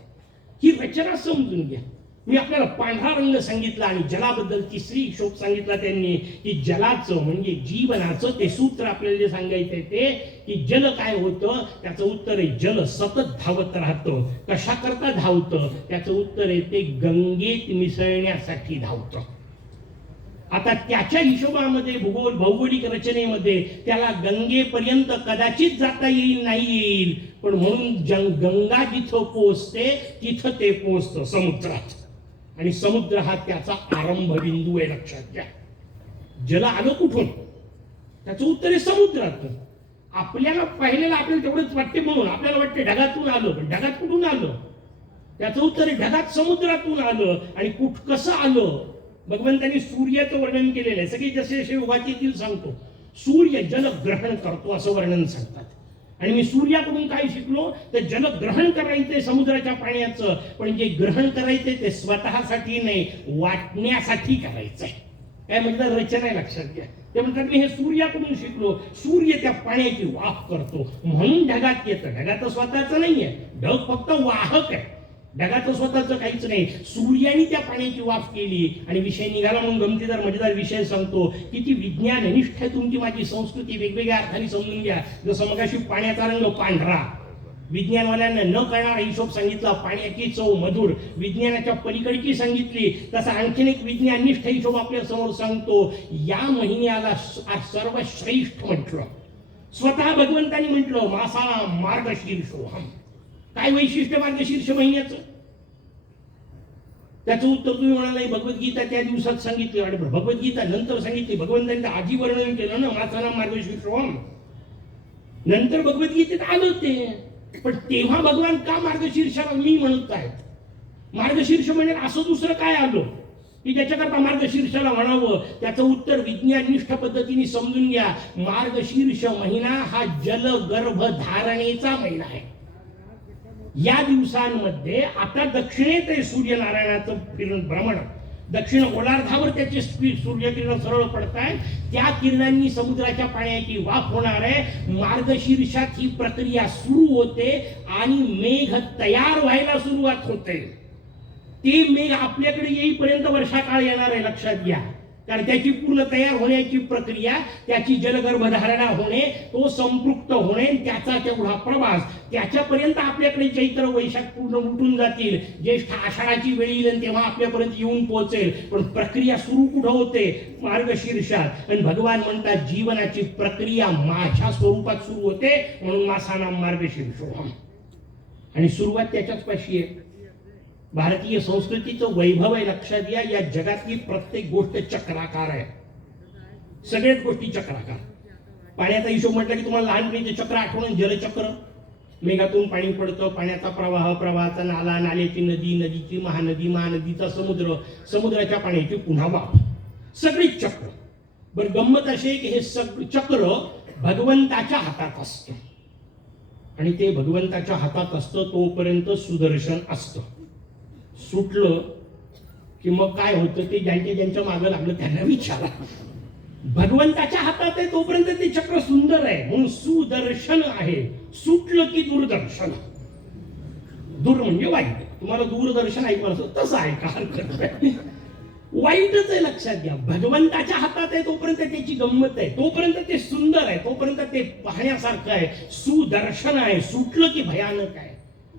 ही रचना समजून घ्या. मी आपल्याला पांढरा रंग सांगितला आणि जलाबद्दल तिसरी शोक सांगितला त्यांनी, की जलाचं म्हणजे जीवनाचं ते सूत्र आपल्याला जे सांगायचंय ते, की जल काय होतं? त्याचं उत्तर आहे, जल सतत धावत राहतं. कशा करता धावतं? त्याचं उत्तर आहे, ते गंगेत मिसळण्यासाठी धावतं. आता त्याच्या हिशोबामध्ये भौगोलिक रचनेमध्ये त्याला गंगेपर्यंत कदाचित जाता येईल नाही येईल, पण म्हणून गंगा जिथं पोचते तिथं ते पोचतं समुद्रात. आणि समुद्र हा त्याचा आरंभ बिंदू आहे, लक्षात घ्या. जल आलं कुठून? त्याचं उत्तर आहे समुद्रातून. आपल्याला पाहिलेलं आपल्याला तेवढंच वाटते म्हणून आपल्याला वाटते ढगातून आलं, पण ढगात कुठून आलं? त्याचं उत्तर आहे ढगात समुद्रातून आलं. आणि कसं आलं? भगवंतांनी सूर्याचं वर्णन केलेलं आहे. सगळे जसे जसे वाचेतील सांगतो. सूर्य जल ग्रहण करतो असं वर्णन सांगतात. आणि मी सूर्याकडून काय शिकलो तर जल ग्रहण करायचंय समुद्राच्या पाण्याचं, पण जे ग्रहण करायचंय ते स्वतःसाठी नाही, वाटण्यासाठी करायचंय. काय म्हणतात रचना आहे, लक्षात घ्या. ते म्हणतात मी हे सूर्याकडून शिकलो. सूर्य त्या पाण्याची वाफ करतो म्हणून ढगात येतं. ढगाचं स्वतःचं नाहीये, ढग फक्त वाहक आहे, ढगाचं स्वतःचं काहीच नाही. सूर्याने त्या पाण्याची वाफ केली आणि विषय निघाला. म्हणून गमतीदार मजेदार विषय सांगतो. किती विज्ञान निष्ठ आहे तुमची माझी संस्कृती, वेगवेगळ्या अर्थाने समजून घ्या. जसं मगाशी पाण्याचा रंग पांढरा, विज्ञानवाल्यांना न कळणारा हिशोब सांगितला, पाण्याची चव मधुर, विज्ञानाच्या पलीकडची सांगितली. तसा आणखीन एक विज्ञान निष्ठ हिशोब आपल्या समोर सांगतो. या महिन्याला सर्वश्रेष्ठ म्हटलं, स्वतः भगवंतानी म्हटलं मासाला मार्गशीर्षोहम. काय वैशिष्ट्य मार्गशीर्ष महिन्याचं? त्याचं उत्तर तुम्ही म्हणाल भगवद्गीता त्या दिवसात सांगितली. आणि भगवद्गीता नंतर सांगितली. भगवंतांनी आधी वर्णन केलं ना मासाला मार्गशीर्षोहम, नंतर भगवद्गीतेत आलं ते. पण तेव्हा भगवान का मार्गशीर्षाला मी म्हणत आहेत? मार्गशीर्ष म्हणजे असं दुसरं काय आलं की ज्याच्याकरता मार्गशीर्षाला म्हणावं? त्याचं उत्तर विज्ञाननिष्ठ पद्धतीने समजून घ्या. मार्गशीर्ष महिना हा जलगर्भ धारणेचा महिना आहे. या दिवसांमध्ये आता दक्षिणेत आहे सूर्यनारायणाचं भ्रमण, दक्षिण गोलार्धावर त्याचे सूर्यकिरण सरळ पडत आहेत. त्या किरणांनी समुद्राच्या पाण्याची वाफ होणार आहे. मार्गशीर्षात ही प्रक्रिया सुरू होते आणि मेघ तयार व्हायला सुरुवात होते. ते मेघ आपल्याकडे येईपर्यंत वर्षाकाळ येणार आहे, लक्षात घ्या. कारण त्याची पूर्ण तयार होण्याची प्रक्रिया, त्याची जलगर्भधारणा होणे, तो संपृक्त होणे, त्याचा तेवढा प्रवास, त्याच्यापर्यंत आपल्याकडे चैत्र वैशाख पूर्ण उठून जातील. ज्येष्ठ आषाढाची वेळ येईल तेव्हा आपल्यापर्यंत येऊन पोहोचेल. पण प्रक्रिया सुरू कुठं होते? मार्गशीर्षात. आणि भगवान म्हणतात जीवनाची प्रक्रिया माझ्या स्वरूपात सुरू होते, म्हणून मासाना मार्गशीर्षोहम. आणि सुरुवात त्याच्याच पाशी आहे. भारतीय संस्कृतीचं वैभव आहे, लक्षात घ्या. या जगातली प्रत्येक गोष्ट चक्राकार आहे, सगळ्याच गोष्टी चक्राकार. पाण्याचा हिशोब म्हटलं की तुम्हाला लहानपणीचे चक्र आठवण, जलचक्र. मेघातून पाणी पडतं, पाण्याचा प्रवाह, प्रवाहाचा नाला, नाल्याची नदी, नदीची महानदी, महानदीचा समुद्र, समुद्राच्या पाण्याची पुन्हा वाफ, सगळी चक्र. बरं गंमत अशी की हे सगळं चक्र भगवंताच्या हातात असतं. आणि ते भगवंताच्या हातात असतं तोपर्यंत सुदर्शन असतं. सुटलं की मग काय होतं ते ज्यांच्या ज्यांच्या मागं लागलं त्यांना विचारा. भगवंताच्या हातात आहे तोपर्यंत ते चक्र सुंदर आहे म्हणून सुदर्शन आहे. सुटलं की दूरदर्शन. दूर म्हणजे वाईट. तुम्हाला दूरदर्शन ऐकलं असं तसं आहे का, हरकत नाही, वाईटच आहे, लक्षात घ्या. भगवंताच्या हातात आहे तोपर्यंत त्याची गंमत आहे, तोपर्यंत ते सुंदर आहे, तोपर्यंत ते पाहण्यासारखं आहे. सुदर्शन आहे, सुटलं की भयानक आहे.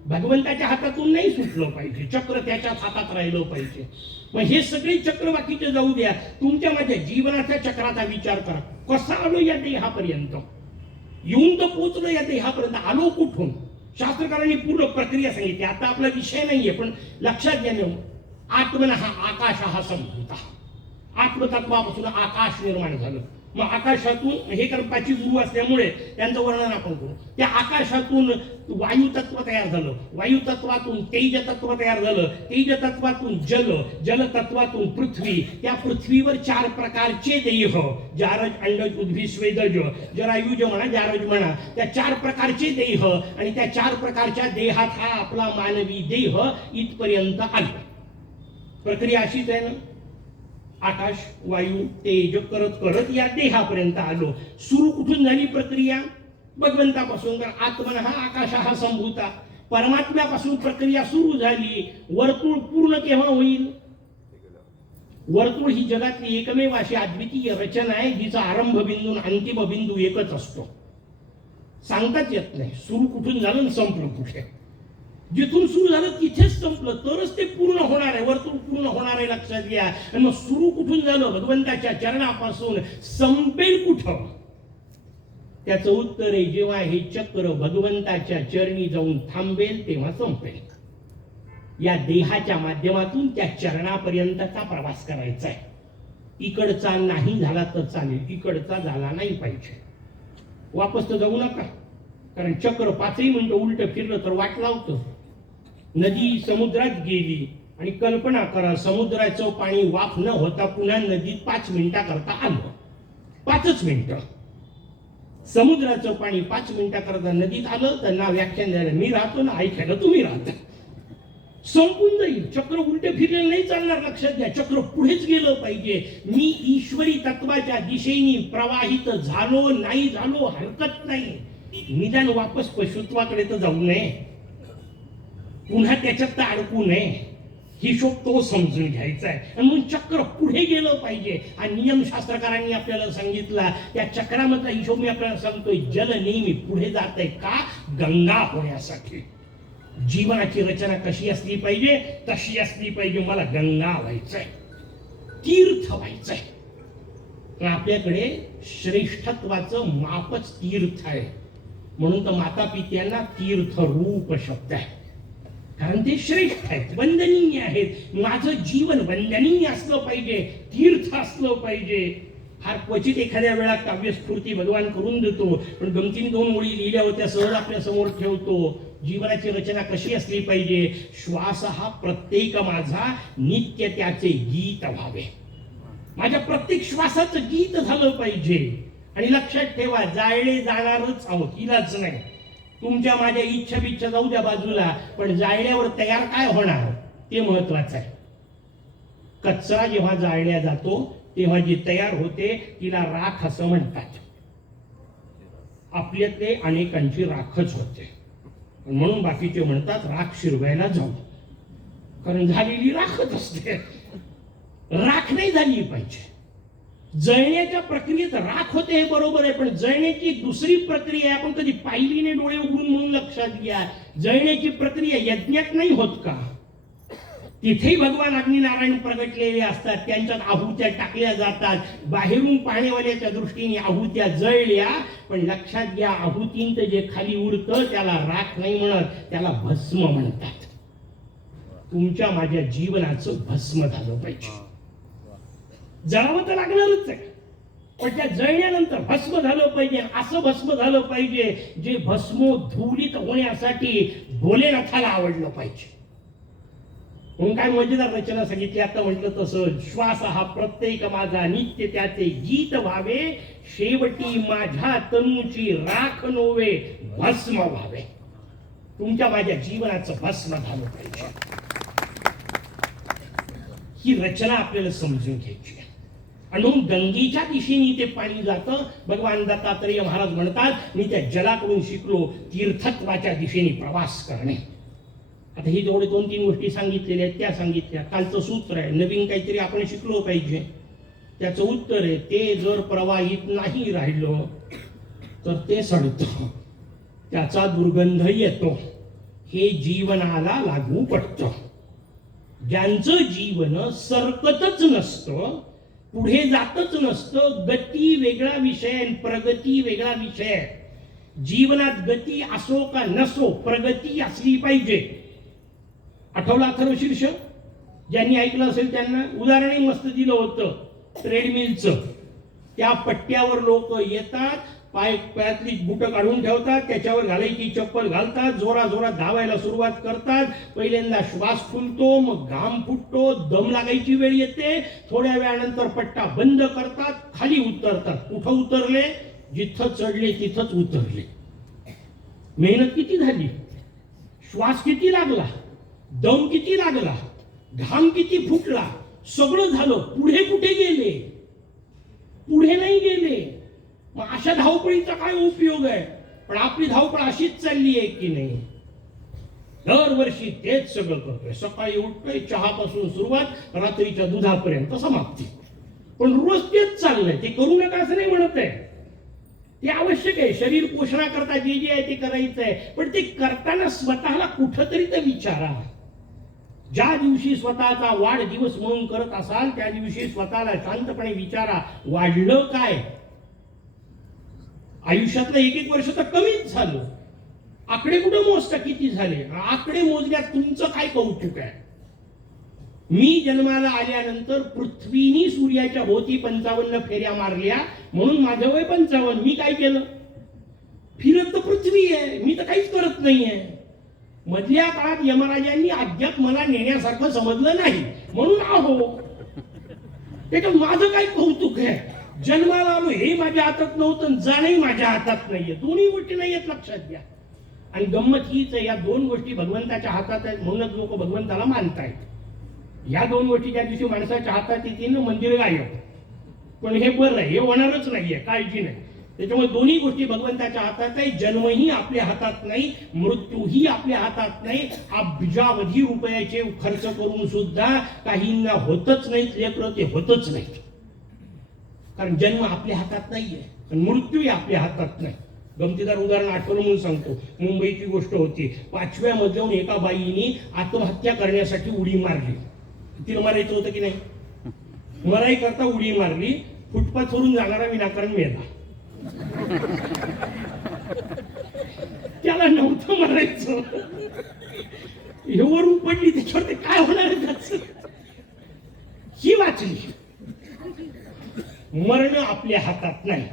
भगवंताच्या हातातून नाही सुटलं पाहिजे, चक्र त्याच्याच हातात राहिलं पाहिजे. मग हे सगळे चक्र बाकीचे जाऊ द्या, तुमच्या माझ्या जीवनाच्या चक्राचा विचार करा. कसा आलो या देहापर्यंत? येऊन तर पोचलो या देहापर्यंत, आलो कुठून? शास्त्रकारांनी पूर्ण प्रक्रिया सांगितली. आता आपला विषय नाहीये, पण लक्षात घ्या. आत्मन हा आकाश हा संभूता. आत्मतत्वापासून आकाश निर्माण झालं. मग आकाशातून हे कर्पाची गुरु असल्यामुळे त्यांचं वर्णन आपण करू. त्या आकाशातून वायू तत्व तयार झालं, वायू तत्वातून तेज तत्व तयार झालं, तेज तत्वातून जल, जल तत्वातून पृथ्वी, त्या पृथ्वीवर 4 प्रकारचे देह, जारज, अंडज, उद्भिद, स्वेदज, जरायुज म्हणा, जारज म्हणा, त्या 4 प्रकारचे देह. आणि त्या 4 प्रकारच्या देहात हा आपला मानवी देह इथपर्यंत आला. प्रक्रिया अशीच आहे ना. आकाश, वायू, तेज करत करत या देहापर्यंत आलो. सुरू कुठून झाली प्रक्रिया? भगवंतापासून. तर आत्मन हा आकाश हा संभूता, परमात्म्यापासून प्रक्रिया सुरू झाली. वर्तुळ पूर्ण केव्हा होईल? वर्तुळ ही जगातली एकमेव अशी अद्वितीय रचना आहे जिचा आरंभ बिंदू अंतिम बिंदू एकच असतो. सांगताच येत नाही सुरू कुठून झालं संपलं कुठे. जिथून सुरू झालं तिथेच संपलं तरच ते पूर्ण होणार आहे, वर्तुळ पूर्ण होणार आहे, लक्षात घ्या. आणि मग सुरू कुठून झालं? भगवंताच्या चरणापासून. संपेल कुठं? त्याचं उत्तर आहे जेव्हा हे चक्र भगवंताच्या चरणी जाऊन थांबेल तेव्हा संपेल. या देहाच्या माध्यमातून त्या चरणापर्यंतचा प्रवास करायचा आहे. इकडचा नाही झाला तर चालेल, इकडचा झाला नाही पाहिजे. वापस तर जाऊ नका, कारण चक्र 5 मिनिटं उलट फिरलं तर वाट लावतं. नदी समुद्रात गेली आणि कल्पना करा, समुद्राचं पाणी वाफ न होता पुन्हा नदीत 5 मिनिटाकरता आलं. 5च मिनिटं. समुद्राचं पाणी 5 मिनिटाकरता नदीत आलं तर ना व्याख्यान द्यायला मी राहतो ना ऐकायला तुम्ही राहता. संपून जाईल. चक्र उलटे फिरलेलं नाही चालणार. लक्षात घ्या, चक्र पुढेच गेलं पाहिजे. मी ईश्वरी तत्वाच्या दिशेने प्रवाहित झालो नाही झालो हरकत नाही. निदान वापस पशुत्वाकडे तर जाऊ नये, पुन्हा त्याच्यात तर अडकू नये. हिशोब तो समजून घ्यायचा आहे. आणि म्हणून चक्र पुढे गेलं पाहिजे. हा नियमशास्त्रकारांनी आपल्याला सांगितला. त्या चक्रामधला हिशोब मी आपल्याला सांगतोय. जल नेहमी पुढे जात आहे का? गंगा होण्यासाठी. जीवनाची रचना कशी असली पाहिजे? तशी असली पाहिजे. मला गंगा व्हायचंय, तीर्थ व्हायचंय. आपल्याकडे श्रेष्ठत्वाचं मापच तीर्थ आहे. म्हणून तर माता पित्यांना तीर्थ रूप शब्द आहे, कारण ते श्रेष्ठ आहेत, वंदनीय आहेत. माझं जीवन वंदनीय असलं पाहिजे, तीर्थ असलं पाहिजे. फार क्वचित एखाद्या वेळा काव्यस्फूर्ती भगवान करून देतो, पण गमतीने 2 ओळी लिहिल्या होत्या सहज आपल्या समोर ठेवतो. जीवनाची रचना कशी असली पाहिजे? श्वास हा प्रत्येक माझा नित्य त्याचे गीत व्हावे. माझ्या प्रत्येक श्वासाचं गीत झालं पाहिजे. आणि लक्षात ठेवा, जाळले जाणारच आहोत, इलाज नाही. तुमच्या माझ्या इच्छा बिच्छा जाऊ द्या बाजूला, पण जाळल्यावर तयार काय होणार ते महत्वाचं आहे. कचरा जेव्हा जाळल्या जातो तेव्हा जी तयार होते तिला राख असं म्हणतात. आपल्यातले अनेकांची राखच होते, म्हणून बाकीचे म्हणतात राख शिरवायला जाऊ, कारण झालेली राखच असते. राख नाही झाली पाहिजे. जळण्याच्या प्रक्रियेत राख होते हे बरोबर आहे, पण जळण्याची दुसरी प्रक्रिया आपण कधी पाहिली नाही डोळे उघडून, म्हणून लक्षात घ्या. जळण्याची प्रक्रिया यज्ञात नाही होत का? तिथेही भगवान अग्निनारायण प्रगटलेले असतात, त्यांच्यात आहुत्या टाकल्या जातात. बाहेरून पाहण्यावाल्याच्या दृष्टीने आहुत्या जळल्या, पण लक्षात घ्या, आहुतींत जे खाली उरतं त्याला राख नाही म्हणत, त्याला भस्म म्हणतात. तुमच्या माझ्या जीवनाचं भस्म झालं पाहिजे. जळावं तर लागणारच आहे, पण त्या जळल्यानंतर भस्म झालं पाहिजे. असं भस्म झालं पाहिजे जे भस्मोधूलित होण्यासाठी भोलेनाथाला आवडलं पाहिजे. म्हणून काय मजेदार रचना सांगितली आता म्हटलं तसं, श्वास हा प्रत्येक माझा नित्य त्याचे गीत व्हावे, शेवटी माझ्या तनूची राख नोवे भस्म व्हावे. तुमच्या माझ्या जीवनाचं भस्म झालं पाहिजे. ही रचना आपल्याला समजून घ्यायची. आणि म्हणून गंगेच्या दिशेने ते पाणी जातं. भगवान दत्तात्रेय महाराज म्हणतात, मी त्या जलाकडून शिकलो तीर्थत्वाच्या दिशेने प्रवास करणे. आता ही जेवढे 2-3 गोष्टी सांगितलेल्या आहेत त्या सांगितल्या. कालचं सूत्र आहे, नवीन काहीतरी आपण शिकलो पाहिजे. त्याचं उत्तर आहे, ते जर प्रवाहित नाही राहिलं तर ते सडतं, त्याचा दुर्गंध येतो, हे जीवनाला लागू पडतं. ज्यांचं जीवन सरकतच नसतं, पुढे जातच नसतं, गती वेगळा विषय प्रगती वेगळा विषय. जीवनात गती असो का नसो, प्रगती असली पाहिजे. आठवलं अथर्व शीर्ष? ज्यांनी ऐकलं असेल त्यांना उदाहरणही मस्त दिलं होतं ट्रेडमिलचं. त्या पट्ट्यावर लोक येतात, पायातली बुटं काढून ठेवतात, त्याच्यावर घालायची चप्पल घालतात, जोरा जोरात धावायला सुरुवात करतात. पहिल्यांदा श्वास फुलतो, मग घाम फुटतो, दम लागायची वेळ येते. थोड्या वेळानंतर पट्टा बंद करतात, खाली उतरतात. कुठं उतरले? जिथं चढले तिथंच उतरले. मेहनत किती झाली, श्वास किती लागला, दम किती लागला, घाम किती फुटला, सगळं झालं. पुढे कुठे गेले? पुढे नाही गेले. मग अशा धावपळीचा काय उपयोग आहे? पण आपली धावपळ अशीच चालली आहे की नाही? दरवर्षी तेच सगळं करतोय. सकाळी उठतोय, चहापासून सुरुवात, रात्रीच्या दुधापर्यंत समाप्ती. पण रोज तेच चाललंय. ते करू नका असं नाही म्हणत आहे, ते आवश्यक आहे. शरीर पोषणाकरता जे जे आहे ते करायचं आहे, पण ते करताना स्वतःला कुठंतरी तर विचारा. ज्या दिवशी स्वतःचा वाढदिवस म्हणून करत असाल त्या दिवशी स्वतःला शांतपणे विचारा, वाढलं काय? आयुष्यातलं 1-1 वर्ष तर कमीच झालं. आकडे कुठं मोजता किती झाले? आकडे मोजण्यात तुमचं काय कौतुक आहे? मी जन्माला आल्यानंतर पृथ्वीनी सूर्याच्या भोवती 55 फेऱ्या मारल्या, म्हणून माझं वय 55. मी काय केलं? फिरत तर पृथ्वी आहे, मी तर काहीच करत नाहीये. मधल्या काळात यमराजांनी अद्याप मला नेण्यासारखं समजलं नाही म्हणून आहो. त्याच्यात माझं काय कौतुक आहे? जन्माला आलो हे माझ्या हातात नव्हतं, जाणंही माझ्या हातात नाहीये. दोन्ही गोष्टी नाहीयेत, लक्षात घ्या. आणि गंमत हीच आहे, या दोन गोष्टी भगवंताच्या हातात आहेत म्हणूनच लोक भगवंताला मानतायत. या दोन गोष्टी ज्या दिवशी माणसाच्या हातात येतील मंदिर गायब. पण हे बरं आहे, हे होणारच नाहीये, काळजी नाही. त्याच्यामुळे दोन्ही गोष्टी भगवंताच्या हातात आहे. जन्मही आपल्या हातात नाही, मृत्यूही आपल्या हातात नाही. अब्जावधी रुपयाचे खर्च करून सुद्धा काहींना होतच नाहीत लेकरं, ते होतच नाहीत. कारण जन्म आपल्या हातात नाहीये आणि मृत्यूही आपल्या हातात नाही. गमतीदार उदाहरण आठवलं म्हणून सांगतो. मुंबईची गोष्ट होती. 5व्या मजल्याहून एका बाईने आत्महत्या करण्यासाठी उडी मारली. तिला मारायचं होतं की नाही? मराई करता उडी मारली. फुटपाथवरून जाणारा विनाकारण मेला. त्याला नव्हतं मारायचं, हे वरून पडली त्याच्यावर काय होणार आहे त्याचं? ही वाचली. मरण आपल्या हातात नाही.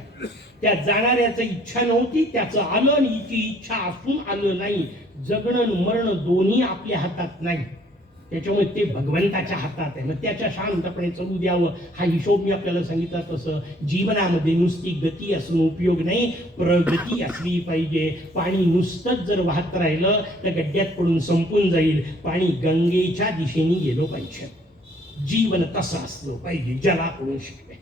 त्या जाणाऱ्याची इच्छा नव्हती, त्याचं आलं आणि हिची इच्छा असून आलं नाही. जगणं मरण दोन्ही आपल्या हातात नाही. त्याच्यामुळे ते भगवंताच्या हातात आहे. मग त्याच्या शांतपणे चालू द्यावं हा हिशोब मी आपल्याला सांगितला. तसं जीवनामध्ये नुसती गती असून उपयोग नाही, प्रगती असली पाहिजे. पाणी नुसतंच जर वाहत राहिलं तर गड्ड्यात पडून संपून जाईल. पाणी गंगेच्या दिशेने गेलो पाहिजे. जीवन तसं असलं पाहिजे. जलाकडून शिकले.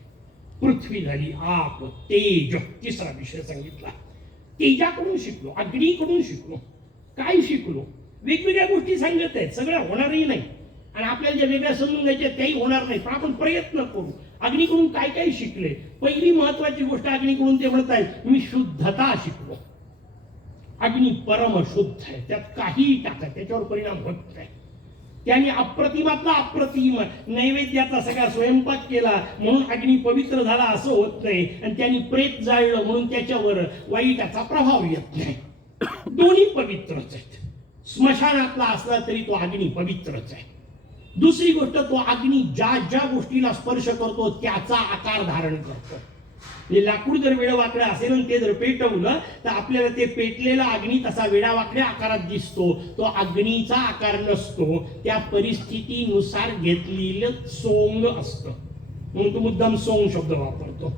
पृथ्वी झाली, आप, तेज, तिसरा विषय सांगितला. तेजाकडून शिकलो, अग्नीकडून शिकलो. काय शिकलो? वेगवेगळ्या गोष्टी सांगत आहेत, सगळ्या होणारही नाही. आणि आपल्याला ज्या वेगळ्या समजून घ्यायच्या त्याही होणार नाही, पण आपण प्रयत्न करू. अग्नीकडून काय काय शिकले? पहिली महत्वाची गोष्ट अग्नीकडून ते म्हणत आहेत, मी शुद्धता शिकलो. अग्नी परम शुद्ध आहे, त्यात काहीही टाका त्याच्यावर परिणाम होत नाही. त्याने अप्रतिमातला अप्रतिम नैवेद्याचा सगळा स्वयंपाक केला म्हणून अग्नी पवित्र झाला असं होत नाही. आणि त्यांनी प्रेत जाळलं म्हणून त्याच्यावर वाईटाचा प्रभाव येत नाही. दोन्ही पवित्रच आहेत. स्मशानातला असला तरी तो अग्नी पवित्रच आहे. दुसरी गोष्ट, तो अग्नी ज्या ज्या गोष्टीला स्पर्श करतो त्याचा आकार धारण करतो. लाकूड जर वेडवाकडे असेल आणि ते जर पेटवलं तर आपल्याला ते पेटलेला अग्नी तसा वेडावाकड्या आकारात दिसतो. तो अग्नीचा आकार नसतो, त्या परिस्थितीनुसार घेतलेलं सोंग असतं. म्हणून तो मुद्दाम सोंग शब्द वापरतो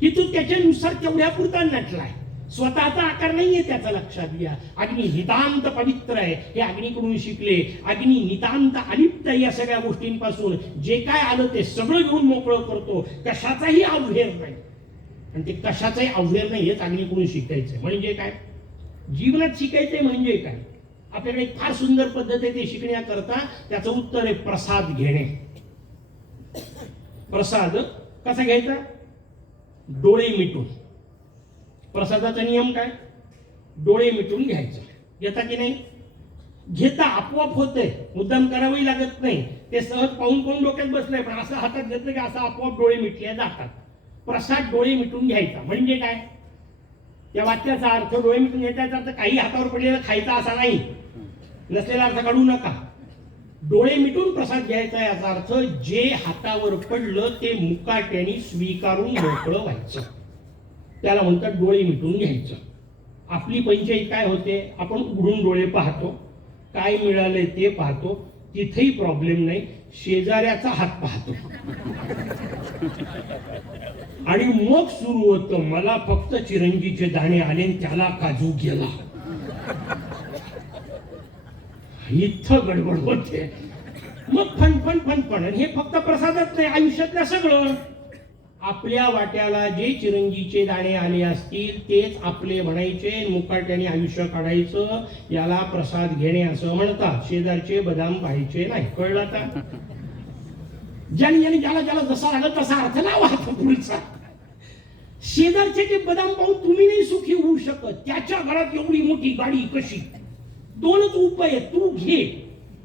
की तो त्याच्यानुसार तेवढ्या पुरता नटलाय. स्वतःचा आकार नाहीये त्याचा, लक्षात घ्या. अग्नी नितांत पवित्र आहे हे अग्नीकडून शिकले. अग्नी नितांत अलिप्त आहे या सगळ्या गोष्टींपासून. जे काय आलं ते सगळं घेऊन मोकळं करतो, कशाचाही अवघेर नाही. आणि ते कशाचाही अवघेर नाही हेच अग्नीकडून शिकायचंय. म्हणजे काय? जीवनात शिकायचंय म्हणजे काय? आपल्याकडे एक फार सुंदर पद्धत आहे ते शिकण्याकरता. त्याचं उत्तर आहे प्रसाद घेणे. प्रसाद कसा घ्यायचा? डोळे मिटून. प्रसादाचा नियम काय? डोळे मिटून घ्यायचं. घेता की नाही? घेता आपोआप होतंय, मुद्दाम करावंही लागत नाही. ते सहज पाहून पाहून डोक्यात बसलंय, पण असं हातात घेतलं की असं आपोआप डोळे मिटले जातात. प्रसाद डोळे मिटून घ्यायचा म्हणजे काय? त्या वाक्याचा अर्थ डोळे मिटून घ्यायचा अर्थ काही हातावर पडलेला खायचा असा नाही. नसलेला अर्थ काढू नका. डोळे मिटून प्रसाद घ्यायचा याचा अर्थ जे हातावर पडलं ते मुकाट्याने स्वीकारून मोकळं व्हायचं. त्याला म्हणतात डोळे मिटून घ्यायचं. आपली पंचायत काय होते? आपण उघडून डोळे पाहतो, काय मिळालंय ते पाहतो, तिथेही प्रॉब्लेम नाही. शेजाऱ्याचा हात पाहतो आणि मग सुरू होतं, मला फक्त चिरंजीचे दाणे आले त्याला काजू गेला. इथं गडबड होते. मग फणफण. हे फक्त प्रसादच नाही, आयुष्यातलं सगळं. आपल्या वाट्याला जे चिरंजीचे दाणे आले असतील तेच आपले म्हणायचे, मुकाट्याने आयुष्य काढायचं. याला प्रसाद घेणे असं म्हणतात. शेजारचे बदाम पाहायचे नाही. कळलं का? ज्याने ज्याला जसा लागला तसा अर्थ लावा पुढचा. शेजारचे जे बदाम पाहून तुम्ही नाही सुखी होऊ शकत. त्याच्या घरात एवढी मोठी गाडी कशी? दोनच उपाय, तू घे,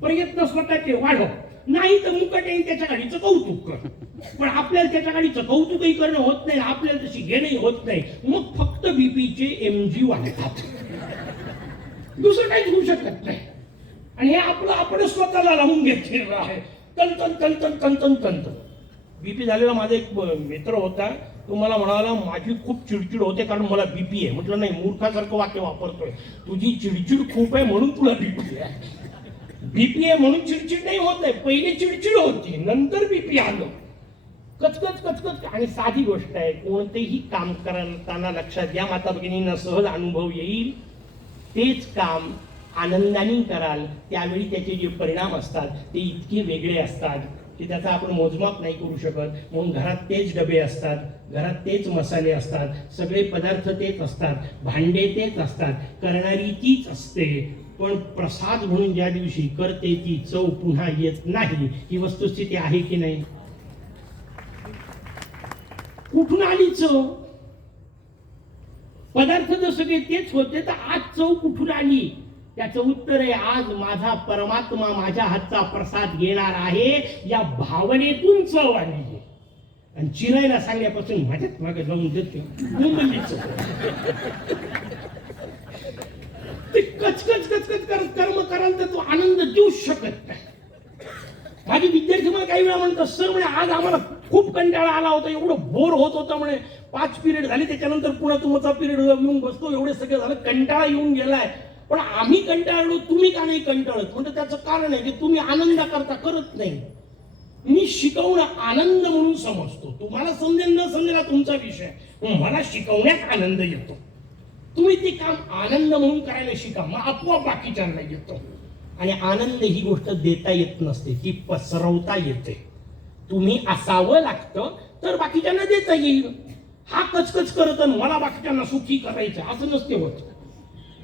प्रयत्न स्वतःचे वाढव, नाही तर मुकाट्याने त्याच्या गाडीचं कौतुक कर. पण आपल्याला त्याच्या गाडीचं कौतुकही करणं होत नाही, आपल्याला तशी घेणंही होत नाही. मग फक्त बीपीचे एमजी वाढतात, दुसरं काहीच होऊ शकत नाही. आणि हे आपण स्वतःला लावून घेतलेलं आहे. तन बीपी झालेला माझा एक मित्र होता. तो मला म्हणाला माझी खूप चिडचिड होते कारण मला बीपी आहे. म्हटलं नाही, मूर्खासारखं वाक्य वापरतोय. तुझी चिडचिड खूप आहे म्हणून तुला बीपी आहे. बीपी आहे म्हणून चिडचिड नाही होत आहे. पहिली चिडचिड होती, नंतर बीपी आलं. कचकच कचकच. आणि साधी गोष्ट आहे, कोणतेही काम करताना लक्षात घ्या, माता भगिनींना सहज अनुभव येईल. तेच काम आनंदाने कराल त्यावेळी त्याचे जे परिणाम असतात ते इतके वेगळे असतात की त्याचा आपण मोजमाप नाही करू शकत. म्हणून घरात तेच डबे असतात, घरात तेच मसाले असतात, सगळे पदार्थ तेच असतात, भांडे तेच असतात, करणारी तीच असते. पण प्रसाद म्हणून ज्या दिवशी करते ती चव पुन्हा येत नाही. ही वस्तुस्थिती आहे की नाही? कुठून आली चव? पदार्थ जर सगळे तेच होते तर आज चव कुठून आली? त्याचं उत्तर आहे, आज माझा परमात्मा माझ्या हातचा प्रसाद घेणार आहे या भावनेतून चव आली आहे. आणि चिरायला सांगण्यापासून माझ्याच मागे जाऊन देते ते कचकच कचकच कर्म कराल तर तो आनंद देऊच शकत नाही. माझे विद्यार्थी मला काही वेळा म्हणतात, सर म्हणे आज आम्हाला खूप कंटाळा आला होता, एवढं बोर होत होतं म्हणे, 5 पिरियड झाले त्याच्यानंतर पुन्हा तुमचा पिरियड येऊन बसतो, एवढे सगळे झालं, कंटाळा येऊन गेलाय. पण आम्ही कंटाळलो, तुम्ही का नाही कंटाळत? म्हणजे त्याचं कारण आहे की तुम्ही आनंद करता करत नाही. मी शिकवणं आनंद म्हणून समजतो. तुम्हाला समजेल न समजेला तुमचा विषय, मला शिकवण्यात आनंद येतो. तुम्ही ते काम आनंद म्हणून करायला शिका, मग आपोआप बाकीच्यांना येतो. आणि आनंद ही गोष्ट देता येत नसते, ती पसरवता येते. तुम्ही असावं लागतं तर बाकीच्यांना देता येईल. हा कचकच करत मला बाकीच्यांना सुखी करायचं असं नसते होत.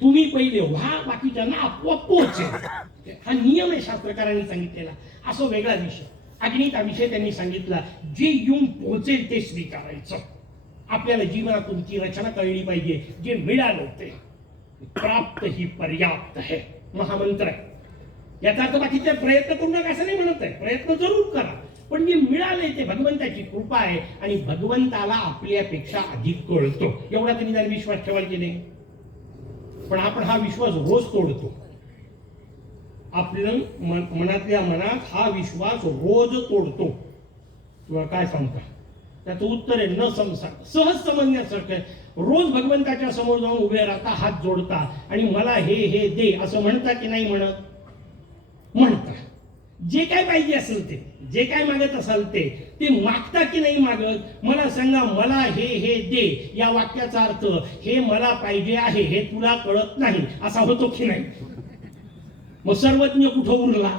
तुम्ही पहिले व्हा, बाकीच्यांना आपोआप पोहोचेल. हा नियम आहे शास्त्रकारांनी सांगितलेला. असं वेगळा विषय, अग्नीचा विषय त्यांनी सांगितला, जे येऊन पोहोचेल ते स्वीकारायचं. आपल्याला जीवनातून ती रचना कळली पाहिजे. जे मिळालं ते प्राप्त ही पर्याप्त है, महामंत्र आहे. याचा अर्थ बाकीचे प्रयत्न करू नका असं नाही म्हणत आहे, प्रयत्न जरूर करा, पण जे मिळालंय ते भगवंताची कृपा आहे आणि भगवंताला आपल्यापेक्षा अधिक कळतो. एवढा तरी जर विश्वास ठेवायला की नाही. पण आपण हा विश्वास रोज तोडतो. आपल्या मनातल्या मनात हा विश्वास रोज तोडतो. किंवा काय सांगता? त्याचं उत्तर आहे न समजा, सहज समजण्यासारखं आहे. रोज भगवंताच्या समोर जाऊन उभे राहता, हात जोडता आणि मला हे दे असं म्हणता की नाही म्हणत? म्हणता. जे काय पाहिजे असेल ते, जे काय मागत असाल ते मागता की नाही मागत? मला सांगा, मला हे दे या वाक्याचा अर्थ हे मला पाहिजे आहे हे तुला कळत नाही असा होतो की नाही? मग सर्वज्ञ कुठं उरला?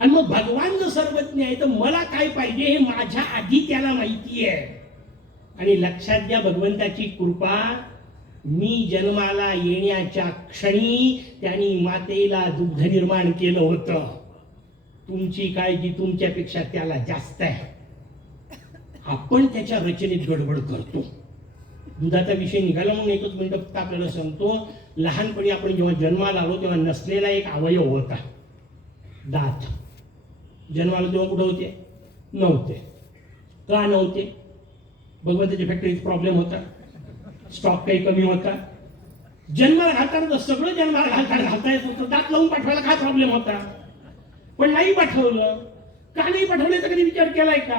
आणि मग भगवान जर सर्वज्ञ आहे तर मला काय पाहिजे हे माझ्या आधी त्याला माहिती आहे. आणि लक्षात घ्या, भगवंताची कृपा, मी जन्माला येण्याच्या क्षणी त्यांनी मातेला दुग्ध निर्माण केलं होतं. तुमची काळजी तुमच्यापेक्षा त्याला जास्त आहे. आपण त्याच्या रचनेत गडबड करतो. दुधाचा विषय निघाला म्हणून एकच मिनिट फक्त आपल्याला सांगतो. लहानपणी आपण जेव्हा जन्माला आलो तेव्हा नसलेला एक अवयव होता, दात. जन्माला तेव्हा कुठं होते? नव्हते. का नव्हते? भगवंताच्या फॅक्टरीत प्रॉब्लेम होता, स्टॉक काही कमी होता. जन्माला घालताना सगळं जन्माला घालता येत होतं, दात लावून पाठवायला काय प्रॉब्लेम होता? पण नाही पाठवलं. का नाही पाठवल्याचा कधी विचार केलाय का?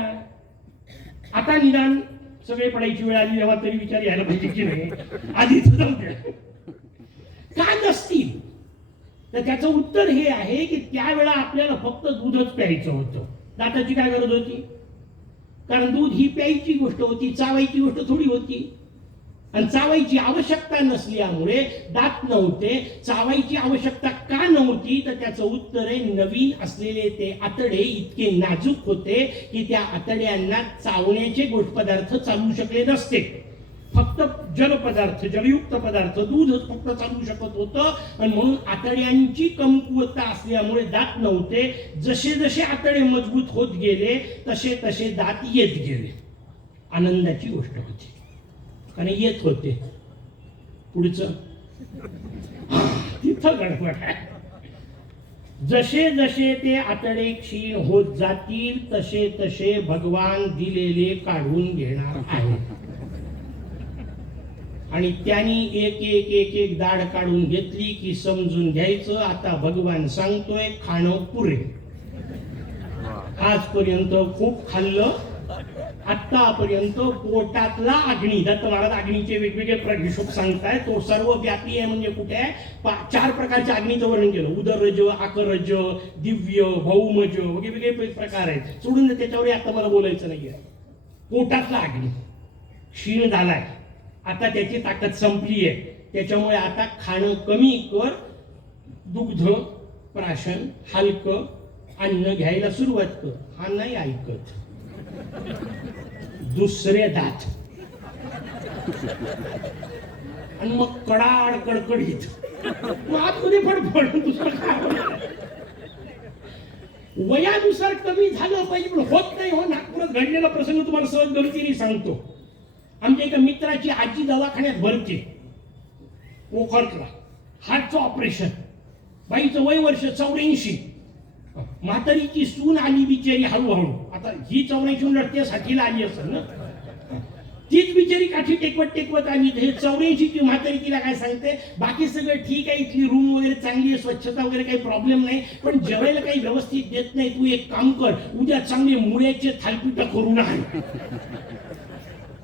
आता निदान सगळे पडायची वेळ आली तेव्हा तरी विचार यायला पाहिजे की नाही, आधीच जाऊ द्या. का नसतील? तर त्याचं उत्तर हे आहे की त्यावेळा आपल्याला फक्त दूधच प्यायचं होतं. दाताची काय गरज होती? कारण दूध ही प्यायची गोष्ट होती, चावायची गोष्ट थोडी होती. आणि चावायची आवश्यकता नसल्यामुळे दात नव्हते. चावायची आवश्यकता का नव्हती? तर त्याचं उत्तर आहे, नवीन असलेले ते आतडे इतके नाजूक होते की त्या आतड्यांना चावण्याचे गोष्ट पदार्थ चालू शकले नसते. फक्त जलपदार्थ, जलयुक्त पदार्थ, दूधच फक्त चालू शकत होतं. आणि म्हणून आतड्यांची कमकुवतता असल्यामुळे दात नव्हते. जसे जसे आतडे मजबूत होत गेले तसे तसे दात येत गेले. आनंदाची गोष्ट होती कारण येत होते. पुढचं तिथं गडबड आहे. जसे जसे ते आतडे क्षीण होत जातील तसे तसे भगवान दिलेले काढून घेणार आहे. आणि त्यांनी एक एक एक एक दाढ काढून घेतली की समजून घ्यायचं आता भगवान सांगतोय खाणं पुरे. आजपर्यंत खूप खाल्लं, आतापर्यंत पोटातला अग्नी, दत्त महाराज अग्नीचे वेगवेगळे हिशोब सांगताय, तो सर्व व्यापी आहे. म्हणजे कुठे आहे? 4 प्रकारच्या अग्नीचं वर्णन केलं. उदररज, आकरज, दिव्य, भौमज, वेगवेगळे प्रकार आहेत. सोडून त्याच्यावर आता मला बोलायचं नाहीये. पोटातला अग्नी क्षीण झालाय, आता त्याची ताकद संपली आहे. त्याच्यामुळे आता खाणं कमी कर, दुग्ध, प्राशन, हलकं अन्न घ्यायला सुरुवात कर. हा नाही ऐकत. दुसरे दात आणि मग कडाड कडकडीत आतमध्ये फडफड. दुसरं काय? वयानुसार कमी झालं पाहिजे, पण होत नाही. हो, नागपुरात घडलेला प्रसंग तुम्हाला सहज गमतीने सांगतो. आमच्या एका मित्राची आजी दवाखान्यात भरते, पोखरला, हार्टचं ऑपरेशन. बाईचं वय वर्ष 84. म्हातारीची सून आली बिचारी हळूहळू. आता ही 84 लढते 60ला आली असेल ना. तीच बिचारी काठी टेकवत आली. हे 84ची म्हातारी तिला काय सांगते, बाकी सगळं ठीक आहे, इथली रूम वगैरे चांगली आहे, स्वच्छता वगैरे काही प्रॉब्लेम नाही, पण जेवायला काही व्यवस्थित देत नाही. तू एक काम कर, उद्या चांगले मुळ्याचे थालपीठ करून आण.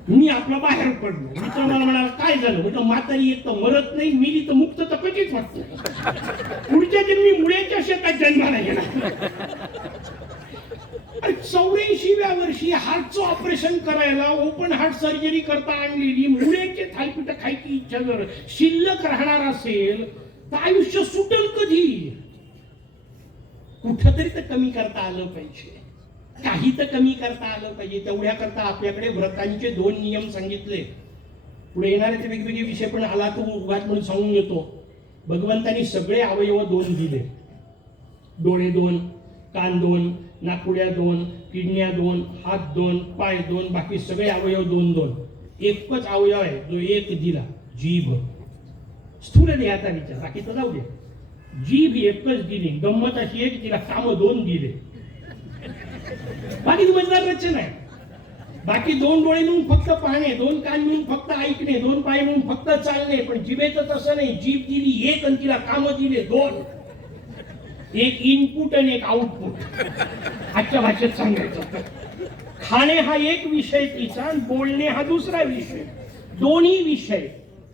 मी आपला बाहेर पडलो. मित्र मला म्हणाला काय झालं? म्हटलं म्हातारी एक तर मरत नाही, मिली तर मुक्त तर कधीच वाटत. पुढच्या जन्मी मुळ्याच्या शेतात जन्माला गेला. 84व्या वर्षी हार्टचं ऑपरेशन करायला ओपन हार्ट सर्जरी करता आणलेली मुळ्याचे थालपीठ खायची इच्छा जर शिल्लक राहणार असेल तर आयुष्य सुटेल कधी? कुठंतरी तर कमी करता आलं पाहिजे, काही तर कमी करता आलं पाहिजे. तेवढ्या करता आपल्याकडे व्रतांचे 2 नियम सांगितले. पुढे येणारे ते वेगवेगळे विषय पण आला तो उगाच म्हणून सांगून येतो. भगवंतांनी सगळे अवयव 2 दिले. डोळे 2, कान 2, नाकपुड्या 2, किडन्या 2, हात 2, पाय 2, बाकी सगळे अवयव 2-2. एकच अवयव आहे जो एक दिला, जीभ. स्थूल देहाचा विचार, बाकी तर जाऊ दे. जीभ एकच दिली. गंमत अशी आहे की तिला काम 2 दिले. बाकी मजेदार रचना आहे. बाकी 2 डोळे मिळून फक्त पाहणे, 2 कान मिळून फक्त ऐकणे, 2 पाय मिळून फक्त चालणे. पण जिभेचं तसं नाही. जीभ दिली एक आणि तिला काम दिले 2. एक इनपुट आणि एक आउटपुट. आजच्या भाषेत सांगायचं, खाणे हा एक विषय तिचा, बोलणे हा दुसरा विषय. दोन्ही विषय.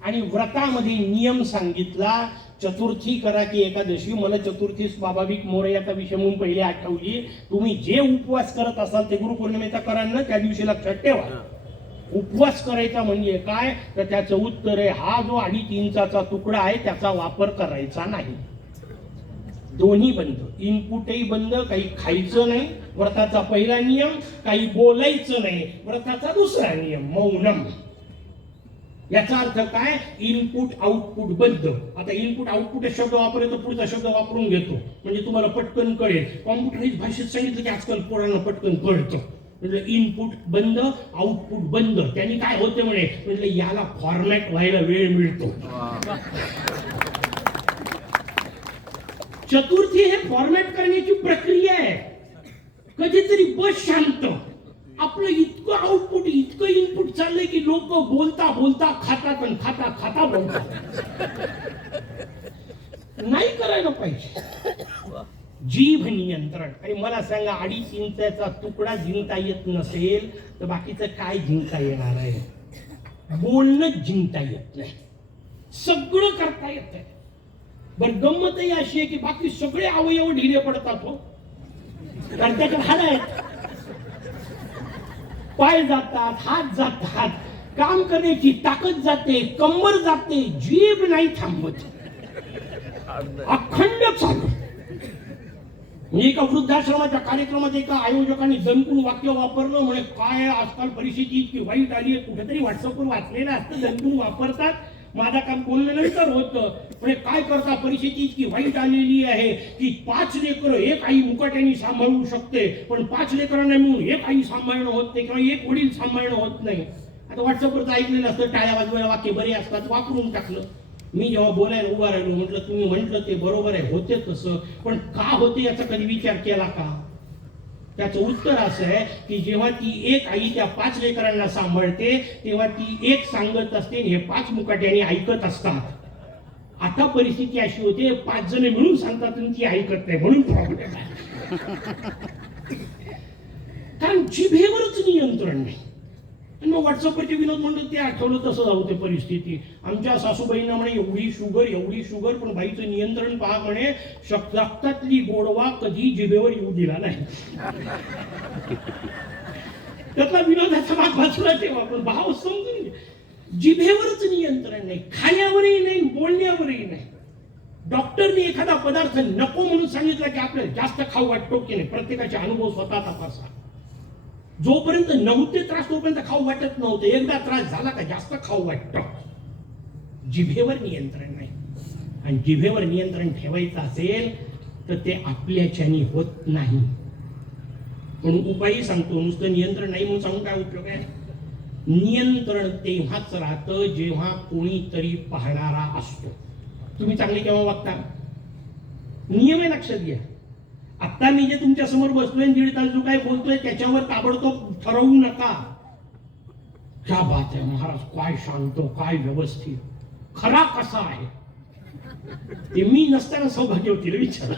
आणि व्रतामध्ये नियम सांगितला. चतुर्थी करा की एकादशी. मला चतुर्थी स्वाभाविक मोरयाचा विषय म्हणून पहिले आठवली. तुम्ही जे उपवास करत असाल ते गुरुपौर्णिमेचा कराल ना, त्या दिवशी लक्षात ठेवा. उपवास करायचा म्हणजे काय, तर त्याचं उत्तर आहे हा जो 2.5 इंचाचा तुकडा आहे त्याचा वापर करायचा नाही. दोन्ही बंद, इनपुटही बंद. काही खायचं नाही, व्रताचा पहिला नियम. काही बोलायचं नाही, व्रताचा दुसरा नियम, मौनम. याचा अर्थ काय? इनपुट आउटपुट बंद. आता इनपुट आउटपुट शब्द वापरतो, पुढचा शब्द वापरून घेतो म्हणजे तुम्हाला पटकन कळेल. कॉम्प्युटराइज भाषेत सांगितलं की आजकाल पोरांना पटकन कळतं. म्हणजे इनपुट बंद, आउटपुट बंद. त्यांनी काय होते म्हणे, म्हणजे याला फॉर्मॅट व्हायला वेळ मिळतो. चतुर्थी हे फॉर्मॅट करण्याची प्रक्रिया आहे. कधीतरी बस शांत. आपलं इतकं आउटपुट, इतकं इनपुट चाललंय की लोक बोलता बोलता खातात आणि खाता खाता बोलतात. नाही करायला पाहिजे. जीभ नियंत्रण. आणि मला सांगा, 2.5 इंचाचा तुकडा जिंकता येत नसेल तर बाकीचं काय जिंकता येणार आहे? बोलणं जिंकता येत नाही, सगळं करता येत आहे. बरं, गंमतही अशी आहे की बाकी सगळे अवयव ढिले पडतात. हो, कारण त्याच्यात हाड आहेत. पाय जातात, हात जातात, काम करण्याची ताकद जाते, कंबर जाते, जीभ नाही थांबत, अखंड चालू. एका वृद्धाश्रमाच्या कार्यक्रमात एका आयोजकांनी दणकून वाक्य वापरलं. म्हणे काय आजकाल परिस्थिती इतकी वाईट आली आहे. कुठेतरी व्हॉट्सअपवर वाचलेलं असतं, दणकून वापरतात. माझा काम बोलल्यानंतर होतं. म्हणजे काय करता, परिस्थिती इतकी वाईट आलेली आहे की 5 लेकरं एक आई मुकाट्याने सांभाळू शकते, पण 5 लेकरांना मिळून एक आई सांभाळणं होत नाही किंवा एक वडील सांभाळणं होत नाही. आता व्हॉट्सअपवरचं ऐकलेलं असतं, टाळ्या वाजवायला वाक्य बरे असतात, वापरून टाकलं. मी जेव्हा बोलायला उभा राहिलो, म्हटलं तुम्ही म्हटलं ते बरोबर आहे, होते तसं, पण का होते याचा कधी विचार केला का? त्याचं उत्तर असं आहे की जेव्हा ती एक आई त्या 5 लेकरांना सांभाळते तेव्हा ती एक सांगत असते, हे 5 मुकाट्याने ऐकत असतात. आता परिस्थिती अशी होते, 5 जण मिळून सांगतात आणि ती ऐकत नाही, म्हणून प्रॉब्लेम आहे. कारण जिभेवरच नियंत्रण नाही. आणि मग व्हॉट्सअपवरचे विनोद म्हणतो ते आठवलं तसं जाऊ ते परिस्थिती. आमच्या सासूबाईंना म्हणे एवढी शुगर, पण बाईचं नियंत्रण पहा म्हणे, रक्तातली गोडवा कधी जिभेवर येऊ दिला नाही. त्यातला विनोदाचा भाग वाचला तेव्हा, पण भाव समजून घे. जिभेवरच नियंत्रण नाही, खाण्यावरही नाही, बोलण्यावरही नाही. डॉक्टरने एखादा पदार्थ नको म्हणून सांगितला की आपल्याला जास्त खाऊ वाटतो की नाही, प्रत्येकाचे अनुभव स्वतः तपासा. जोपर्यंत नव्हते त्रास तोपर्यंत खाऊ वाटत नव्हते, एकदा त्रास झाला का जास्त खाऊ वाटतं. जिभेवर नियंत्रण नाही. आणि जिभेवर नियंत्रण ठेवायचं असेल तर ते आपल्याच्यानी होत नाही. म्हणून उपायही सांगतो, नुसतं नियंत्रण नाही म्हणून सांगून काय उपयोग आहे. नियंत्रण तेव्हाच राहतं जेव्हा कोणीतरी पाहणारा असतो. तुम्ही चांगले केव्हा वागता, नियम आहे लक्षात घ्या. आता मी जे तुमच्या समोर बसलोय 1.5 तास जो काय बोलतोय त्याच्यावर ताबडतोब ठरवू नका. क्या बात आहे महाराज, काय शांत, काय व्यवस्थित, खरा कसा आहे. ते मी नसताना सौभाग्यवतीला विचार.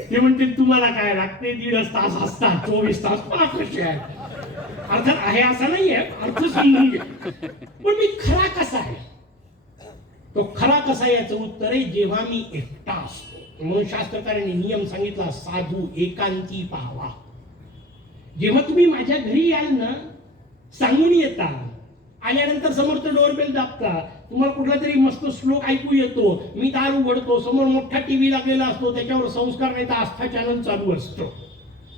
ते म्हणते तुम्हाला काय लागते, 1.5 तास असतात, 24 तास मला कसे आहे. अर्थात आहे असं नाहीये, अर्थ समजून घे. पण मी खरा कसा आहे, तो खरा कसा याचं उत्तर आहे जेव्हा मी एकटा असतो. म्हणून शास्त्रकारांनी नियम सांगितला, साधू एकांती पाहावा. जेव्हा तुम्ही माझ्या घरी याल ना, सांगून येता, आल्यानंतर समोरचं डोरबेल दाबता, तुम्हाला कुठला तरी मस्त श्लोक ऐकू येतो, मी दार उघडतो, समोर मोठा टीव्ही लागलेला असतो, त्याच्यावर संस्कार नाही तर आस्था चॅनल चालू असतो.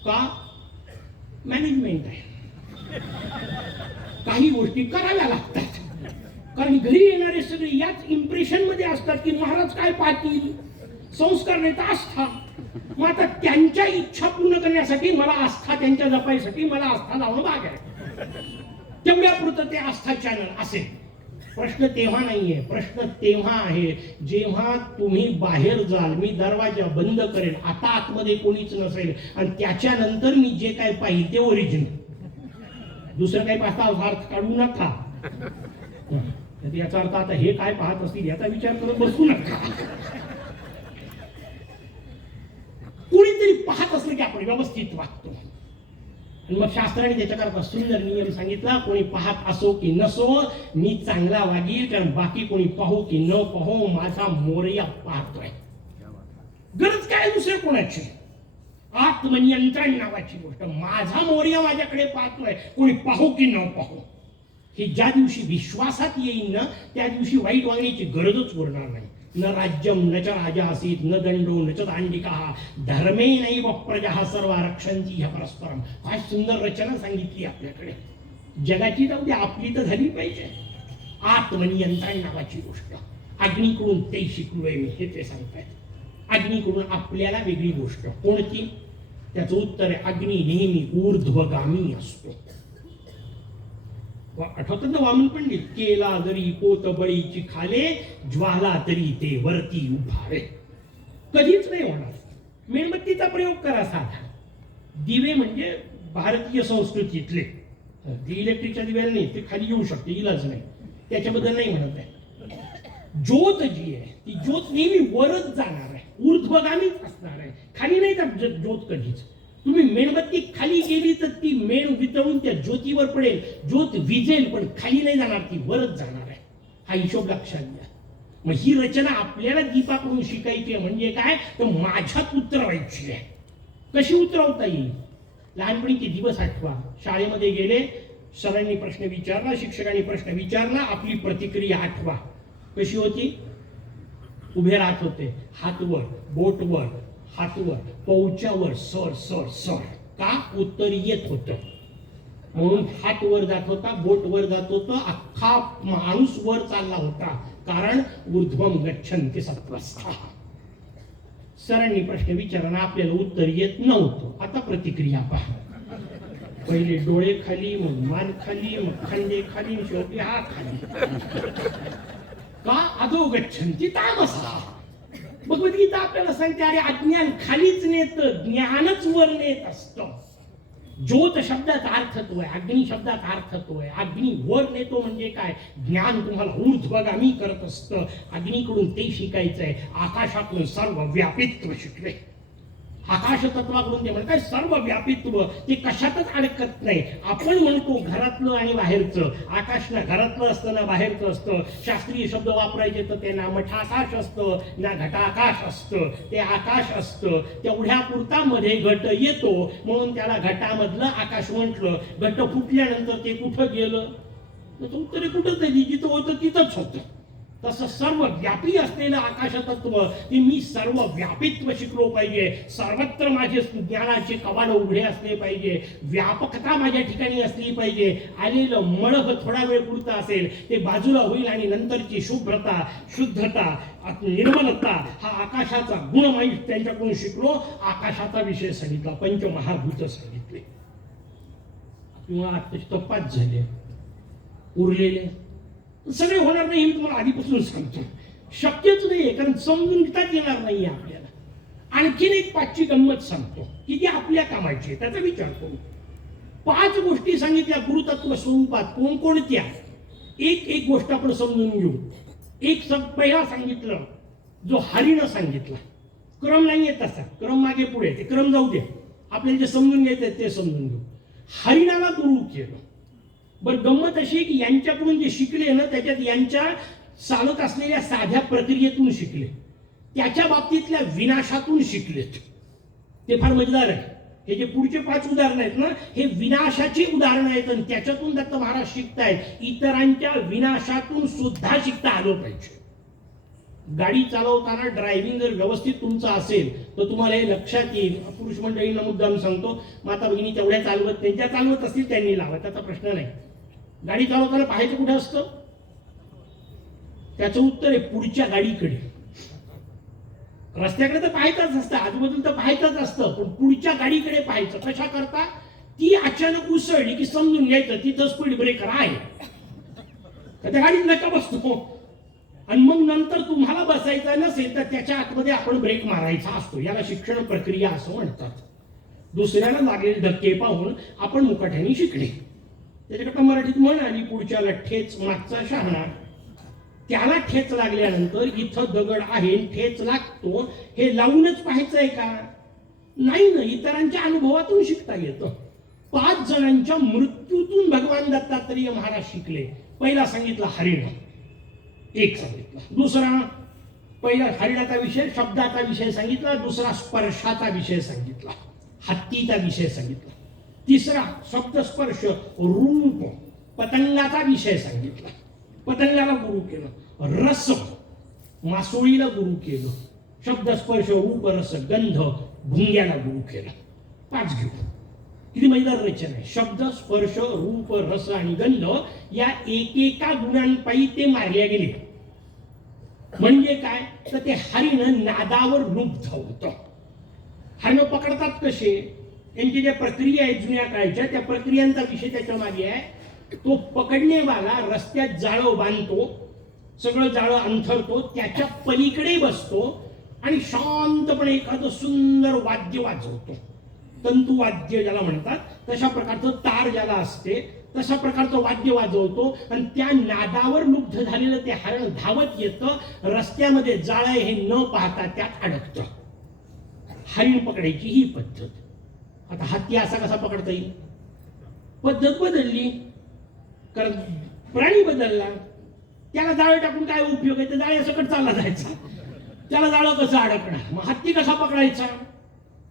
का? मॅनेजमेंट आहे. काही गोष्टी कराव्या लागतात, कारण घरी येणारे सगळे याच इम्प्रेशन मध्ये असतात की महाराज काय पाहतील, संस्कार नाही तर आस्था. मग आता त्यांच्या इच्छा पूर्ण करण्यासाठी मला आस्था, त्यांच्या जपायसाठी मला आस्था लावणं भाग आहे. तेवढ्यापुरतं ते आस्था चॅनल असेल. प्रश्न तेव्हा नाहीये, प्रश्न तेव्हा आहे जेव्हा तुम्ही बाहेर जाल, मी दरवाजा बंद करेन, आता आतमध्ये कोणीच नसेल, आणि त्याच्यानंतर मी जे काय पाहिजे ते ओरिजिनल. दुसरं काही पाहता अर्थ काढू नका. याचा अर्थ आता हे काय पाहत असतील याचा विचार करत बसू नका. कोणीतरी पाहत असलं की आपण व्यवस्थित वागतो. आणि मग शास्त्राने त्याच्याकरता सुंदर नियम सांगितला, कोणी पाहत असो की नसो, मी चांगला वागील, कारण बाकी कोणी पाहू की न पाहू, माझा मोरया पाहतोय. गरज काय दुसऱ्या कोणाची. आत्मनियंत्रण नावाची गोष्ट, माझा मोरया माझ्याकडे पाहतोय, कोणी पाहू की न पाहू. हे ज्या दिवशी विश्वासात येईल ना, त्या दिवशी वाईट वागण्याची गरजच उरणार नाही. न राज्यम न च राजा असीत, न दंडो न च दांडिका, धर्मे नैव प्रजा सर्व रक्षन्ति ह्य परस्परम. काय सुंदर रचना सांगितली आपल्याकडे. जगाची जाऊ दे, आपली तर झाली पाहिजे. आत्मनियंत्रण नावाची गोष्ट अग्नीकडून ते शिकलोय मी, हे ते सांगतायत. अग्नीकडून आपल्याला वेगळी गोष्ट कोणती, त्याचं उत्तर आहे अग्नी नेहमी ऊर्ध्वगामी असतो. आठवतात ना वामन पंडित, केला जरी पोत बळीची खाले, ज्वाला तरी ते वरती उभारे. कधीच नाही होणार. मेणबत्तीचा प्रयोग करा साधा. दिवे म्हणजे भारतीय संस्कृतीतले, इलेक्ट्रिकच्या दिव्याला नाही, ते खाली येऊ शकते, इलाज नाही, त्याच्याबद्दल नाही म्हणत आहे. ज्योत जी आहे ती ज्योत नेहमी वरच जाणार आहे, ऊर्ध्वगामीच असणार आहे, खाली नाही तर ज्योत कधीच. तुम्ही मेणबत्ती खाली गेली तर ती मेण वितळून त्या ज्योतीवर पडेल, ज्योत विजेल, पण खाली नाही जाणार, ती वरच जाणार आहे. हा हिशोब लक्षात घ्या. मग ही रचना आपल्याला दीपाकडून शिकायची आहे. म्हणजे काय, तर माझ्यात उतरवायची आहे. कशी उतरवता येईल. लहानपणीचे दिवस आठवा. शाळेमध्ये गेले, सरांनी प्रश्न विचारला, शिक्षकांनी प्रश्न विचारला, आपली प्रतिक्रिया आठवा. कशी होती. उभे राहत होते, हात वर, बोट वर, हात वर, पौच्यावर, सर सर सर. का, उत्तर येत होतं म्हणून हात वर जात होता, बोट वर जात होतं, अख्खा माणूस वर चालला होता, कारण ऊर्ध्वम गच्छन्ति सत्त्वस्ताः. सरांनी प्रश्न विचारला, आपल्याला उत्तर येत नव्हतं. आता प्रतिक्रिया पहा. पहिले डोळे खाली, मग मान खाली, मग खांदे खाली, शेवटी हात खाली. का, अधो गच्छन्ति तामसः. भगवद्गीता आपल्याला सांगते, अरे अज्ञान खालीच नेत, ज्ञानच वर नेत असतं. ज्योत शब्दाचा अर्थ तो आहे, अग्नी शब्दाचा अर्थ तो आहे. अग्नी वर नेतो म्हणजे काय, ज्ञान तुम्हाला ऊर्ध्वगामी करत असतं. अग्नीकडून ते शिकायचंय, आकाशातून सर्व व्यापित्व शिकले. आकाश तत्वाकडून ते म्हणतात सर्व व्यापित्व, ते कशातच अडकत नाही. आपण म्हणतो घरातलं आणि बाहेरचं, आकाश ना घरातलं असतं ना बाहेरचं असतं. शास्त्रीय शब्द वापरायचे तर ते ना मठाकाश असतं ना घटाकाश असतं, ते आकाश असतं. तेवढ्या पुरता मध्ये घट येतो म्हणून त्याला घटामधलं आकाश म्हटलं. घट फुटल्यानंतर ते कुठं गेलं, उत्तरे कुठंच नाही, जिथं होतं तिथंच होतं. तसं सर्व व्यापी असलेलं आकाश तत्व, ते मी सर्व व्यापित्व शिकलो पाहिजे. सर्वत्र माझे ज्ञानाचे कवाड उघडे असले पाहिजे. व्यापकता माझ्या ठिकाणी असली पाहिजे. आलेलं मळभ थोडा वेळ पुरता असेल ते बाजूला होईल आणि नंतरची शुभ्रता, शुद्धता, निर्मलता हा आकाशाचा गुण माहीत त्यांच्याकडून शिकलो. आकाशाचा विषय सांगितला, पंचमहाभूत सांगितले. किंवा आता 5 झाले, उरलेले सगळे होणार नाही मी तुम्हाला आधीपासून सांगतो. शक्यच नाहीये, कारण समजून घेताच येणार नाहीये आपल्याला. आणखीन एक 5ची गंमत सांगतो की जी आपल्या कामाची आहे, त्याचा विचार करू. 5 गोष्टी सांगितल्या गुरुतत्व स्वरूपात. कोणकोणत्या? एक गोष्ट आपण समजून घेऊ. पहिला सांगितलं जो हरीनं सांगितला. क्रम नाहीये तसा, क्रम मागे पुढे, ते क्रम जाऊ दे, आपल्याला जे समजून घ्यायचं ते समजून घेऊ. हरिणाला गुरु केलं. बरं, गंमत अशी की यांच्याकडून जे शिकले ना त्याच्यात यांच्या चालत असलेल्या साध्या प्रक्रियेतून शिकले, त्याच्या बाबतीतल्या विनाशातून शिकलेत. ते फार मजेदार आहे. हे जे पुढचे 5 उदाहरणं आहेत ना, हे विनाशाची उदाहरणं आहेत आणि त्याच्यातून दत्त महाराज शिकतायत. इतरांच्या विनाशातून सुद्धा शिकता आलं पाहिजे. गाडी चालवताना ड्रायव्हिंग जर व्यवस्थित तुमचं असेल तर तुम्हाला हे लक्षात येईल. पुरुष मंडळींना मुद्दाम सांगतो, माता भगिनी तेवढ्या चालवत त्यांच्या चालवत असतील त्यांनी लावा, त्याचा प्रश्न नाही. गाडी चालवताना पाहायचं कुठे असतं? त्याचं उत्तर आहे पुढच्या गाडीकडे. रस्त्याकडे तर पाहायचंच असतं, आजूबाजूला तर पाहायचंच असतं, पण पुढच्या गाडीकडे पाहायचं. कशा करता? ती अचानक उसळली की समजून घ्यायचं तिथं स्पीड ब्रेकर आहे, त्या गाडीत नका बसतो. आणि मग नंतर तुम्हाला बसायचं नसेल तर त्याच्या आतमध्ये आपण ब्रेक मारायचा असतो. याला शिक्षण प्रक्रिया असं म्हणतात. दुसऱ्याला लागलेले धक्के पाहून आपण मुकाट्याने शिकणे. त्याच्याकडे मराठीत म्हण आली, पुढच्याला ठेच मागचा शहाणा. त्याला ठेच लागल्यानंतर इथं दगड आहे, ठेच लागतो, हे लावूनच पाहायचंय का? नाही ना, इतरांच्या अनुभवातून शिकता येतं. 5 जणांच्या मृत्यूतून भगवान दत्तात्रेय महाराज शिकले. पहिला सांगितला हरिण, एक सांगितला. दुसरा, पहिला हरिणाचा विषय, शब्दाचा विषय सांगितला. दुसरा स्पर्शाचा विषय सांगितला, हत्तीचा विषय सांगितला. तिसरा शब्द स्पर्श रूप, पतंगाचा विषय सांगितला, पतंगाला गुरु केलं. रस, मासोळीला गुरु केलं. शब्द स्पर्श रूप रस गंध, भुंग्याला गुरु केलं. 5 घेऊ. किती मजेदार रचना आहे. शब्द स्पर्श रूप रस आणि गंध या एकेका गुणांपायी ते मारले गेले. म्हणजे काय तर ते हरिण नादावर लुब्ध होतं. हरिण पकडतात कसे, यांची ज्या प्रक्रिया आहेत जुन्या काळच्या, त्या प्रक्रियांचा विषय त्याच्या मागे आहे. तो पकडणेवाला रस्त्यात जाळं बांधतो, सगळं जाळं अंथरतो, त्याच्या पलीकडे बसतो आणि शांतपणे एखादं सुंदर वाद्य वाजवतो. तंतुवाद्य ज्याला म्हणतात, तशा प्रकारचं तार ज्याला असते तशा प्रकारचं वाद्य वाजवतो आणि त्या नादावर लुब्ध झालेलं ते हरण धावत येतं. रस्त्यामध्ये जाळं हे न पाहता त्यात अडकतं. हरिण पकडायची ही पद्धत. आता हत्ती असा कसा पकडता येईल? पद्धत बदलली, कारण प्राणी बदलला. त्याला जाळं टाकून काय उपयोग आहे? ते जाळ्यासकट चालला जायचा, त्याला जाळं कसं अडकणार? मग हत्ती कसा पकडायचा?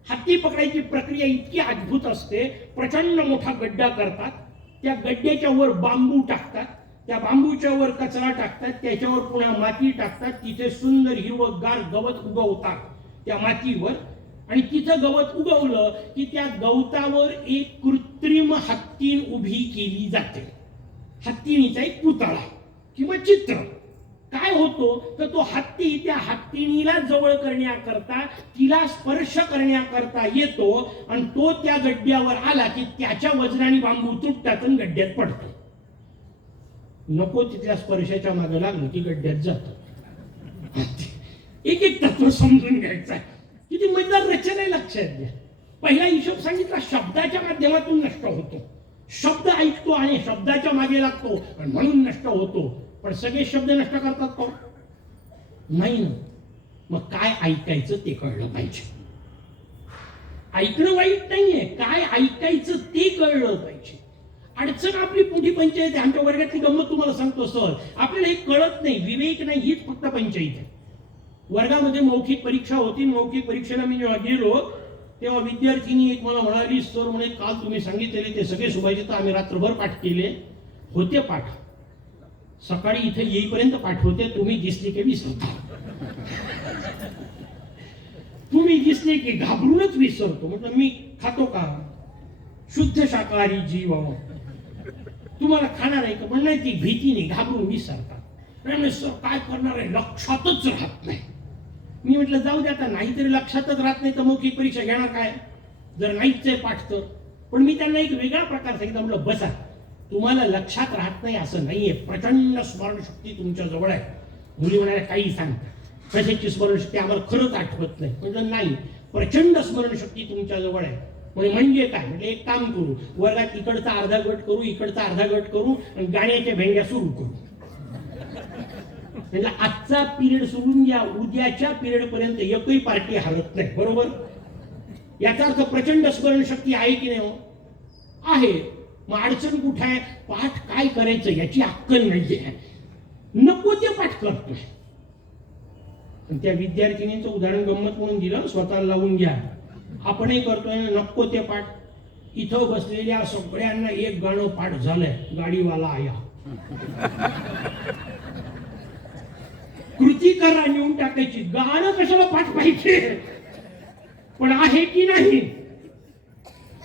हत्ती पकडायची प्रक्रिया इतकी अद्भुत असते. प्रचंड मोठा गड्डा करतात, त्या गड्ड्याच्या वर बांबू टाकतात, त्या बांबूच्या वर कचरा टाकतात, त्याच्यावर पुन्हा माती टाकतात, तिथे सुंदर हिरवंगार गवत उगवतात त्या मातीवर. आणि तिथं गवत उगवलं की त्या गवतावर एक कृत्रिम हत्ती उभी केली जाते. हत्तीणीचा एक पुतळा किंवा चित्र. काय होतो तर तो हत्ती त्या हत्तीणीला जवळ करण्याकरता, तिला स्पर्श करण्याकरता येतो आणि तो त्या गड्ड्यावर आला की त्याच्या वजनाने बांबू तुटतात आणि गड्ड्यात पडतो. नको तिथल्या स्पर्शाच्या मागे लागून ती गड्ड्यात जात. एक एक तत्व समजून घ्यायचं आहे. किती मजेदार रचना आहे, लक्षात घ्या. पहिला हिशोब सांगितला, शब्दाच्या माध्यमातून नष्ट होतो. शब्द ऐकतो आणि शब्दाच्या मागे लागतो आणि म्हणून नष्ट होतो. पण सगळे शब्द नष्ट करतात कोण? नाही ना. मग काय ऐकायचं ते कळलं पाहिजे. ऐकणं वाईट नाहीये, काय ऐकायचं ते कळलं पाहिजे. अडचण आपली मोठी पंचायत आहे. आमच्या वर्गातली गंमत तुम्हाला सांगतो सर, आपल्याला हे कळत नाही, विवेक नाही, हीच फक्त पंचायत आहे. वर्गामध्ये मौखिक परीक्षा होती. मौखिक परीक्षेला मी जेव्हा गेलो तेव्हा विद्यार्थिनी एक मला म्हणाली, सर म्हणे काल तुम्ही सांगितलेले ते सगळे शोभायचे तर आम्ही रात्रभर पाठ केले होते. पाठ सकाळी इथे येईपर्यंत पाठ होते, तुम्ही दिसले की विसरता. तुम्ही दिसले की घाबरूनच विसरतो. म्हटलं मी खातो का? शुद्ध शाकाहारी जीव तुम्हाला खाणार आहे का? पण नाही, ती भीतीने घाबरून विसरतात. सर काय करणार आहे, लक्षातच राहत नाही. मी म्हटलं जाऊ द्या, आता नाहीतरी लक्षातच राहत नाही तर मौखिक परीक्षा घेणार काय, जर नाहीच आहे पाठ तर. पण मी त्यांना एक वेगळा प्रकार सांगितला. म्हटलं बसा, तुम्हाला लक्षात राहत नाही असं नाहीये, प्रचंड स्मरणशक्ती तुमच्या जवळ आहे. मुली म्हणाल्या काही सांगता, कशाची स्मरणशक्ती, आम्हाला खरंच आठवत नाही. म्हटलं नाही, प्रचंड स्मरणशक्ती तुमच्या जवळ आहे. म्हणजे काय? म्हणजे एक काम करू, वर्गात इकडचा अर्धा गट करू, इकडचा अर्धा गट करू आणि गाण्याच्या भेंड्या सुरू करू. म्हणजे आजचा पिरियड सोडून घ्या, उद्याच्या पिरियड पर्यंत एकही पार्टी हरत नाही. बरोबर? याचा अर्थ प्रचंड स्मरणशक्ती आहे की नाही? आहे. मग अडचण कुठे आहे? पाठ काय करायचं याची अक्कल नाहीये, नको ते पाठ करतोय. त्या विद्यार्थिनीचं उदाहरण गंमत म्हणून दिलं, स्वतःला लावून घ्या. आपणही करतोय नको ते पाठ. इथं बसलेल्या सगळ्यांना एक गाणं पाठ झालंय, गाडीवाला आया. कृती करा, नेऊन टाकायची. गाणं कशाला पाठ पाहिजे, पण आहे की नाही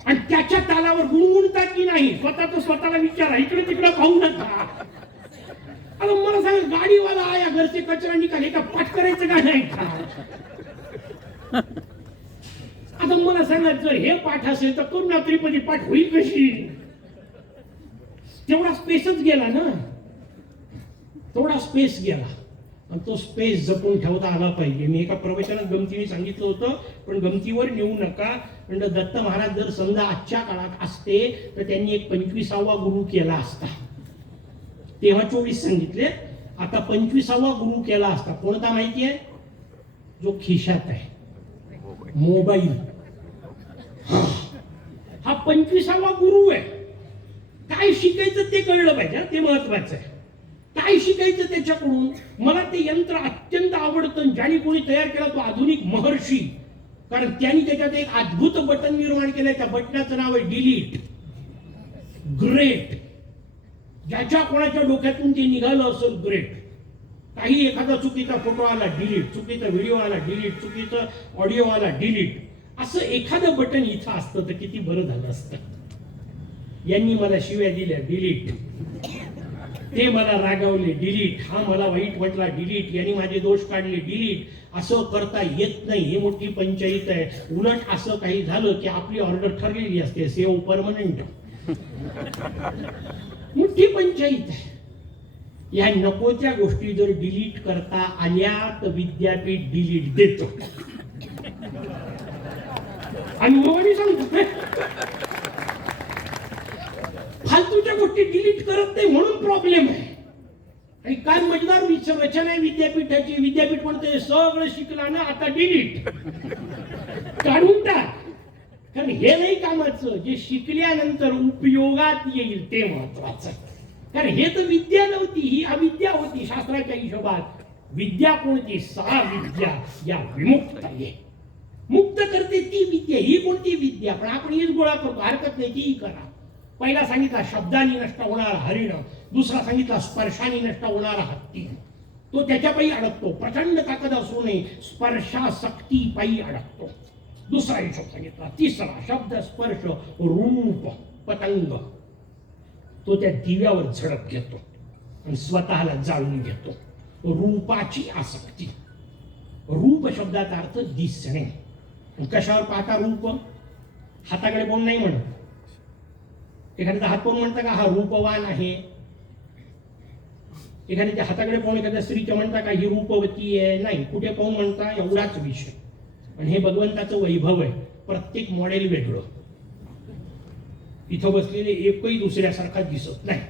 आणि त्याच्या तालावर गुणगुणता की नाही, स्वतःला विचारा. इकडे तिकडे पाहू नका. आता मला सांग, गाडीवाला आया घरचे कचरा निकाले का पाठ करायचं का नाही का? आता मला सांगा, जर हे पाठ असेल तर करुणा त्रिपदी पाठ होईल कशी? तेवढा स्पेसच गेला ना, तेवढा स्पेस गेला. आणि तो स्पेस जपून ठेवता आला पाहिजे. मी एका प्रवचनात गमतीने सांगितलं होतं, पण गमतीवर नेऊ नका. म्हणजे दत्त महाराज जर समजा आजच्या काळात असते तर त्यांनी एक 25वा गुरु केला असता. तेव्हा 24 सांगितले, आता 25वा गुरु केला असता. कोणता माहिती आहे? जो खिशात आहे, मोबाईल. हा 25वा गुरु आहे. काय शिकायचं ते कळलं पाहिजे, ते महत्वाचं आहे. काय शिकायचं त्याच्याकडून? मला ते यंत्र अत्यंत आवडतं. ज्याने कोणी तयार केला तो आधुनिक महर्षी, कारण त्यांनी त्याच्यात एक अद्भुत बटन निर्माण केलंय. त्या बटनाचं नाव आहे डिलीट. ग्रेट. ज्याच्या कोणाच्या डोक्यातून ते निघालं असेल, ग्रेट. काही एखादा चुकीचा फोटो आला, डिलीट. चुकीचा व्हिडिओ आला, डिलीट. चुकीचा ऑडिओ आला, डिलीट. असं एखादं बटन इथं असतं तर किती बरं झालं असतं. यांनी मला शिव्या दिल्या, डिलीट. ते मला रागावले, डिलीट. हा मला वाईट म्हटला, डिलीट. यांनी माझे दोष काढले, डिलीट. असं करता येत नाही, ही मोठी पंचायत आहे. उलट असं काही झालं की आपली ऑर्डर ठरलेली असते, सेव्ह परमनंट. मोठी पंचायत आहे. या नको त्या गोष्टी जर डिलीट करता आल्या तर विद्यापीठ डिलीट देतो. अनुभवाने सांगतो, फालतूच्या गोष्टी डिलीट करत नाही म्हणून प्रॉब्लेम आहे. आणि काय मजेदार रचना आहे विद्यापीठाची. विद्यापीठ म्हणते सगळं शिकला ना, आता डिलीट काढून टाक. कारण हे नाही कामाचं, जे शिकल्यानंतर उपयोगात येईल ते महत्वाचं. कारण हे तर विद्या नव्हती, ही अविद्या होती शास्त्राच्या हिशोबात. विद्या कोणती? सा विद्या या विमुक्त आहे. मुक्त करते ती विद्या. ही कोणती विद्या? पण आपण हीच गोळा करतो. हरकत नाही, तीही करा. पहिला सांगितला शब्दांनी नष्ट होणारा हरिण, दुसरा सांगितला स्पर्शाने नष्ट होणारा हत्ती. तो त्याच्या पायी अडकतो. प्रचंड ताकद असू नये, स्पर्शासक्ती पायी अडकतो. दुसरा हिशोब सांगितला. तिसरा शब्द स्पर्श रूप पतंग. तो त्या दिव्यावर झडप घेतो आणि स्वतःला जाळून घेतो. रूपाची आसक्ती. रूप शब्दाचा अर्थ दिसणे. कशावर पाहता रूप? हाताकडे कोण नाही म्हणत. एखाद्याचा हात पाहून म्हणता का हा रूपवान आहे? एखाद्याच्या हाताकडे पाहून एखाद्या स्त्रीच्या म्हणता का ही रूपवती आहे? नाही. कुठे पाहून म्हणता? एवढाच विषय. आणि हे भगवंताचं वैभव आहे. प्रत्येक मॉडेल वेगळं. इथं बसलेले एकही दुसऱ्यासारखा दिसत नाही.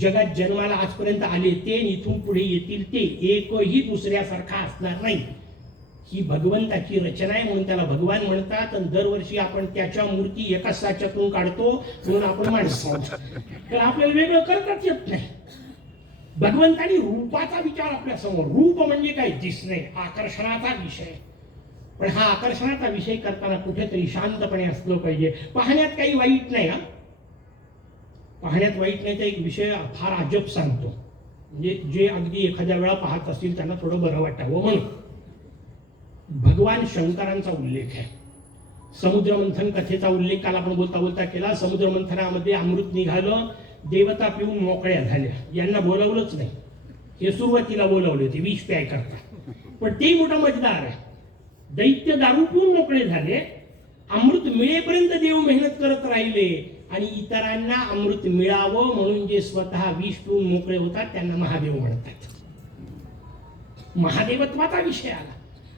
जगात जन्माला आजपर्यंत आले ते इथून पुढे येतील ते एकही दुसऱ्यासारखा असणार नाही. ही भगवंताची रचना आहे म्हणून त्याला भगवान म्हणतात. आणि दरवर्षी आपण त्याच्या मूर्ती एकाच साच्यातून काढतो म्हणून आपण माणसं आहोत. तर आपल्याला वेगळं करताच येत नाही. भगवंतानी रूपाचा विचार आपल्या समोर, रूप म्हणजे काय, दिसणे, आकर्षणाचा विषय. पण हा आकर्षणाचा विषय करताना कुठेतरी शांतपणे असलं पाहिजे. पाहण्यात काही वाईट नाही, हा पाहण्यात वाईट नाही. तर एक विषय फार अजब सांगतो, म्हणजे जे अगदी एखाद्या वेळा पाहत असतील त्यांना थोडं बरं वाटावं म्हणून. भगवान शंकरांचा उल्लेख आहे. समुद्रमंथन कथेचा उल्लेख काल आपण बोलता बोलता केला. समुद्रमंथनामध्ये अमृत निघालं, देवता पिऊन मोकळ्या झाल्या, यांना बोलावलंच नाही. हे सुरुवातीला बोलावले होते विष प्याय करता, पण ते मोठा मजेदार आहे. दैत्य दारू पिऊन मोकळे झाले, अमृत मिळेपर्यंत देव मेहनत करत राहिले आणि इतरांना अमृत मिळावं म्हणून जे स्वतः विष पिऊन मोकळे होतात त्यांना महादेव म्हणतात. महादेवत्वाचा विषय आला.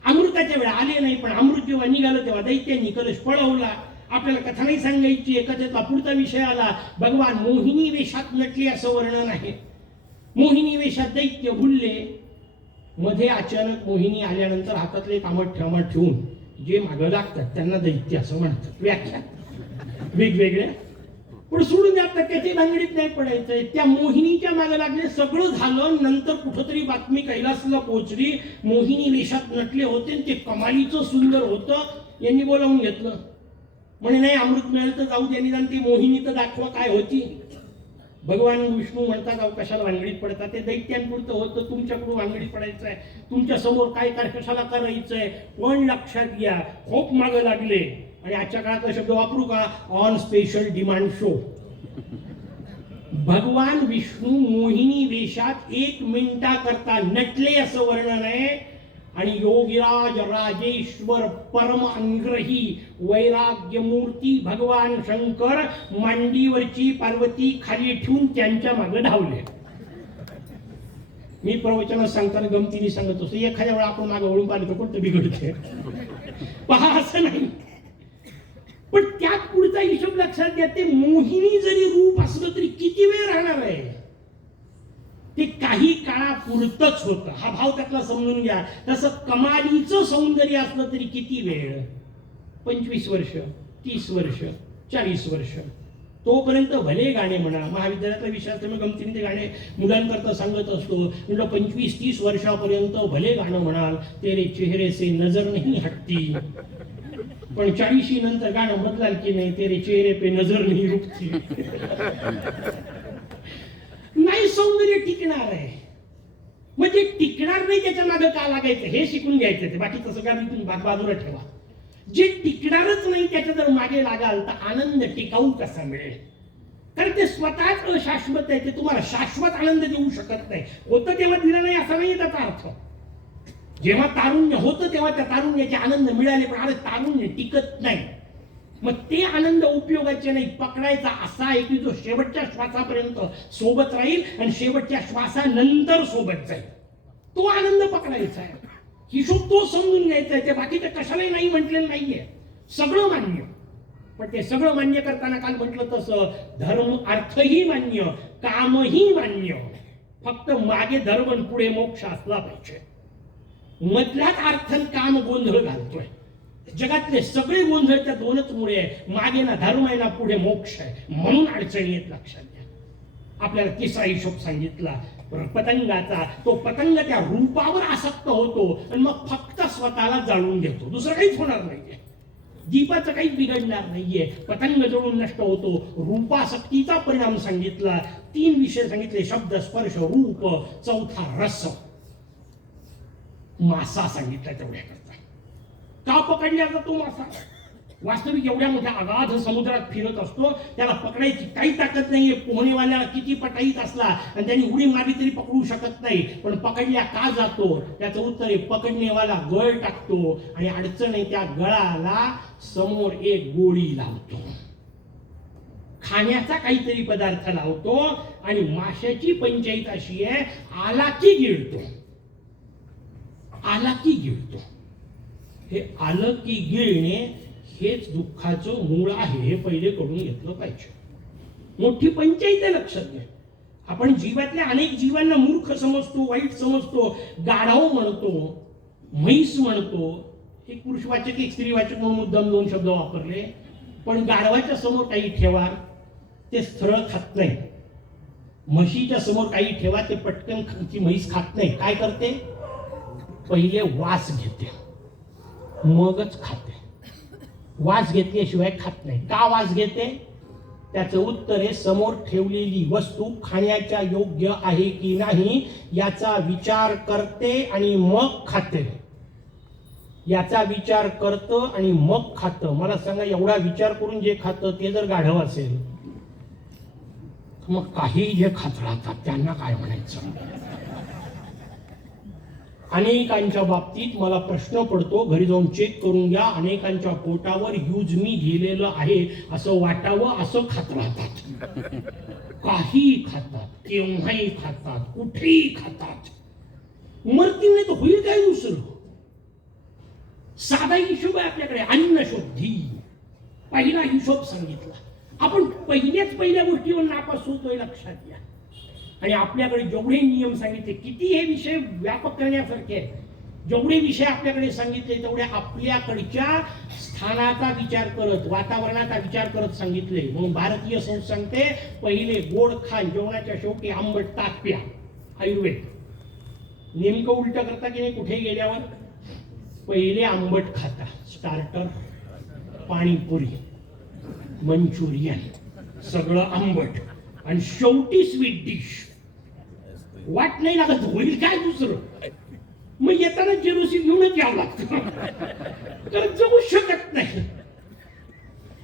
अमृताच्या वेळा आले नाही, पण अमृत जेव्हा निघालं तेव्हा दैत्यांनी कलश पळवला. आपल्याला कथा नाही सांगायची, कथेचा पुढचा विषय आला. भगवान मोहिनी वेशात नटले असं वर्णन आहे. मोहिनी वेशात दैत्य भुलले. मध्ये अचानक मोहिनी आल्यानंतर हातातले कामट ठेवून जे मागं लागतात त्यांना दैत्य असं म्हणतात. व्याख्या वेगवेगळ्या, पण सोडून द्या, त्याची भानगडीत नाही पडायचंय. त्या मोहिनीच्या मागे लागले, सगळं झालं. नंतर कुठंतरी बातमी कैलासला पोहोचली, मोहिनी वेशात नटले होते, ते कमालीचं सुंदर होतं. यांनी बोलावून घेतलं, म्हणे नाही अमृत मिळालं तर जाऊ दे, निदान ती मोहिनी तर दाखवा काय होती. भगवान विष्णू म्हणतात, अहो कशाला भानगडीत पडतात, ते दैत्यांपुरतं होतं, तुमच्याकडून भानगडीत पडायचं आहे, तुमच्या समोर काय कशाला करायचंय. पण लक्षात घ्या, खूप मागं लागले. आणि आजच्या काळात शब्द वापरू का, ऑन स्पेशल डिमांड शो. भगवान विष्णू मोहिनी वेशात 1 मिनिटाकरता नटले असं वर्णन आहे. आणि योगीराज राजेश्वर परम अनुग्रही वैराग्य मूर्ती भगवान शंकर मांडीवरची पार्वती खाली ठेवून त्यांच्या मागे धावले. मी प्रवचन सांगताना गमतीने सांगत असतो, एखाद्या वेळा आपण मागे वळून पाहिलं तर कोणतं बिघडते पहा असं नाही. पण त्यात पुढचा हिशोब लक्षात घ्या, ते मोहिनी जरी रूप असलं तरी किती वेळ राहणार आहे, ते काही काळापुरतच होतं. हा भाव त्यातला समजून घ्या. तसं कमालीचं सौंदर्य असलं तरी किती वेळ, 25 वर्ष, 30 वर्ष, 40 वर्ष, तोपर्यंत भले गाणे म्हणा. महाविद्यालयातल्या विषयात मी गमतीने ते गाणे मुलांकरता सांगत असतो. म्हटलं 25-30 वर्षापर्यंत भले गाणं म्हणाल, तेरे चेहरे से नजर नहीं हटती. पण 40 नंतर गाणं बदलाल की नाही, तेरे चेहरे पे नजर नहीं रुकती. नाही सौंदर्य टिकणार आहे. म्हणजे टिकणार नाही त्याच्या मागे का लागायचं हे शिकून घ्यायचं. ते बाकीचं सगळं तुम्ही बाजूला ठेवा. जे टिकणारच नाही त्याच्या जर मागे लागाल तर आनंद टिकाऊ कसा मिळेल. कारण ते स्वतःच अशाश्वत आहे, ते तुम्हाला शाश्वत आनंद देऊ शकत नाही. होतं तेव्हा दिलं नाही असा नाही त्याचा अर्थ. जेव्हा तारुण्य होतं तेव्हा त्या तारुण्याचे आनंद मिळाले, पण आता तारुण्य टिकत नाही. मग ते आनंद उपयोगाचे नाही. पकडायचा असा आहे की जो शेवटच्या श्वासापर्यंत सोबत राहील आणि शेवटच्या श्वासानंतर सोबत जाईल. तो आनंद पकडायचा आहे. हिशोब तो समजून घ्यायचा आहे. ते बाकीचं कशालाही नाही म्हटलेलं नाहीये, सगळं मान्य. पण ते सगळं मान्य करताना काल म्हटलं तसं धर्म अर्थही मान्य, कामही मान्य. फक्त मागे धर्म पुढे मोक्ष असला पाहिजे. मधल्याच अर्थ काम गोंधळ घालतोय. जगातले सगळे गोंधळ त्या दोनच मुळे आहे, मागे ना धर्म आहे ना पुढे मोक्ष आहे. म्हणून अडचणी येत. लक्षात घ्या. आपल्याला तिसरा हिशोब सांगितला पतंगाचा. तो पतंग त्या रूपावर आसक्त होतो आणि मग फक्त स्वतःला जाळून घेतो, दुसरं काहीच होणार नाहीये. दीपाचं काहीच बिघडणार नाहीये. पतंग जळून नष्ट होतो. रूपासक्तीचा परिणाम सांगितला. 3 विषय सांगितले, शब्द स्पर्श रूप, चौथा रस. मासा सांगितला तेवढ्या करता. का पकडला जातो मासा? वास्तविक एवढ्या मोठ्या अगाध समुद्रात फिरत असतो, त्याला पकडायची काही ताकद नाहीये. पोहणेवाल्याला किती पटाईत असला आणि त्यांनी उडी मारली तरी पकडू शकत नाही. पण पकडल्या का जातो? त्याचं उत्तर आहे, पकडणेवाला गळ टाकतो आणि अडचण आहे त्या गळाला समोर एक गोळी लावतो, खाण्याचा काहीतरी पदार्थ लावतो. आणि माशाची पंचायत अशी आहे, आला की गिळतो, आला की गिळतो. हे आलं की गिळणे हेच दुःखाचं मूळ आहे, हे पहिले करून घेतलं पाहिजे. मोठी पंचायत आहे. लक्षात घ्या. आपण जीवातल्या अनेक जीवांना मूर्ख समजतो, वाईट समजतो, गाढव म्हणतो. म्हैस म्हणतो, एक पुरुषवाचक एक स्त्रीवाचक म्हणून मुद्दाम दोन शब्द वापरले, पण गाढवाच्या समोर काही ठेवा ते स्थळ खात नाही, म्हशीच्या समोर काही ठेवा ते पटकन ती म्हैस खात नाही. काय करते? पहिले वास घेते मगच खाते. वास घेतल्याशिवाय खात नाही. का वास घेते? त्याचं उत्तर आहे, समोर ठेवलेली वस्तू खाण्याच्या योग्य आहे की नाही याचा विचार करते आणि मग खाते. याचा विचार करतं आणि मग खातं. मला सांगा, एवढा विचार करून जे खातं ते जर गाढव असेल, मग काही जे खात राहतात त्यांना काय म्हणायचं? अनेकांच्या बाबतीत मला प्रश्न पडतो, घरी जाऊन चेक करून घ्या, अनेकांच्या पोटावर यूज मी गेलेलं आहे असं वाटावं असं खात राहतात. काही खातात, केव्हाही खातात, कुठेही खातात. मरती नाही तर होईल काय दुसरं? साधा हिशोब आहे आपल्याकडे, अन्न शोधी. पहिला हिशोब सांगितला. आपण पहिल्या गोष्टीवर नापास होतोय, लक्षात घ्या. आणि आपल्याकडे जेवढे नियम सांगितले, किती हे विषय व्यापक करण्यासारखे आहेत, जेवढे विषय आपल्याकडे सांगितले तेवढे आपल्याकडच्या स्थानाचा विचार करत, वातावरणाचा विचार करत सांगितले. म्हणून भारतीय संस्था सांगते, पहिले गोड खा, जेवणाच्या शेवटी आंबट ताक प्या. आयुर्वेद नेमकं उलट करता की नाही? कुठे गेल्यावर पहिले आंबट खाता, स्टार्टर, पाणीपुरी, मंचुरियन, सगळं आंबट, आणि शेवटी स्वीट डिश. वाट नाही लागत, होईल काय दुसरं? मग येताना जेरोसी घेऊनच यावं लागतं, तर जगू शकत नाही.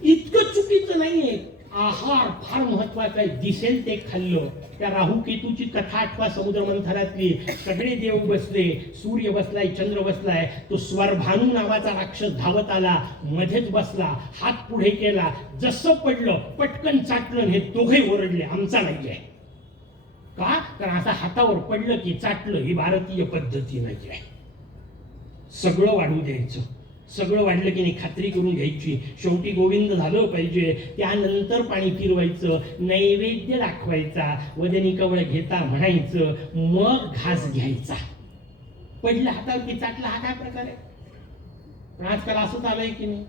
इतकं चुकीचं नाहीये. आहार फार महत्वाचा आहे. दिसेल ते खाल्लं. त्या राहू केतूची कथा आठवा, समुद्र मंथरातली. सगळे देव बसले, सूर्य बसलाय, चंद्र बसलाय. तो स्वरभानू नावाचा राक्षस धावत आला, मध्येच बसला, हात पुढे केला, जसं पडलं पटकन चाटलं. हे दोघे ओरडले, आमचा नाहीये. का? कारण आता हातावर पडलं की चाटलं, ही भारतीय पद्धती नाहीये. सगळं वाढू द्यायचं. सगळं वाढलं की नाही खात्री करून घ्यायची. शेवटी गोविंद झालं पाहिजे. त्यानंतर पाणी फिरवायचं, नैवेद्य दाखवायचा, वदनी कवळ घेता म्हणायचं, मग घास घ्यायचा. पडलं हातावर की चाटला, हा काय प्रकार आहे? पण आजकाल असंच आलंय की नाही,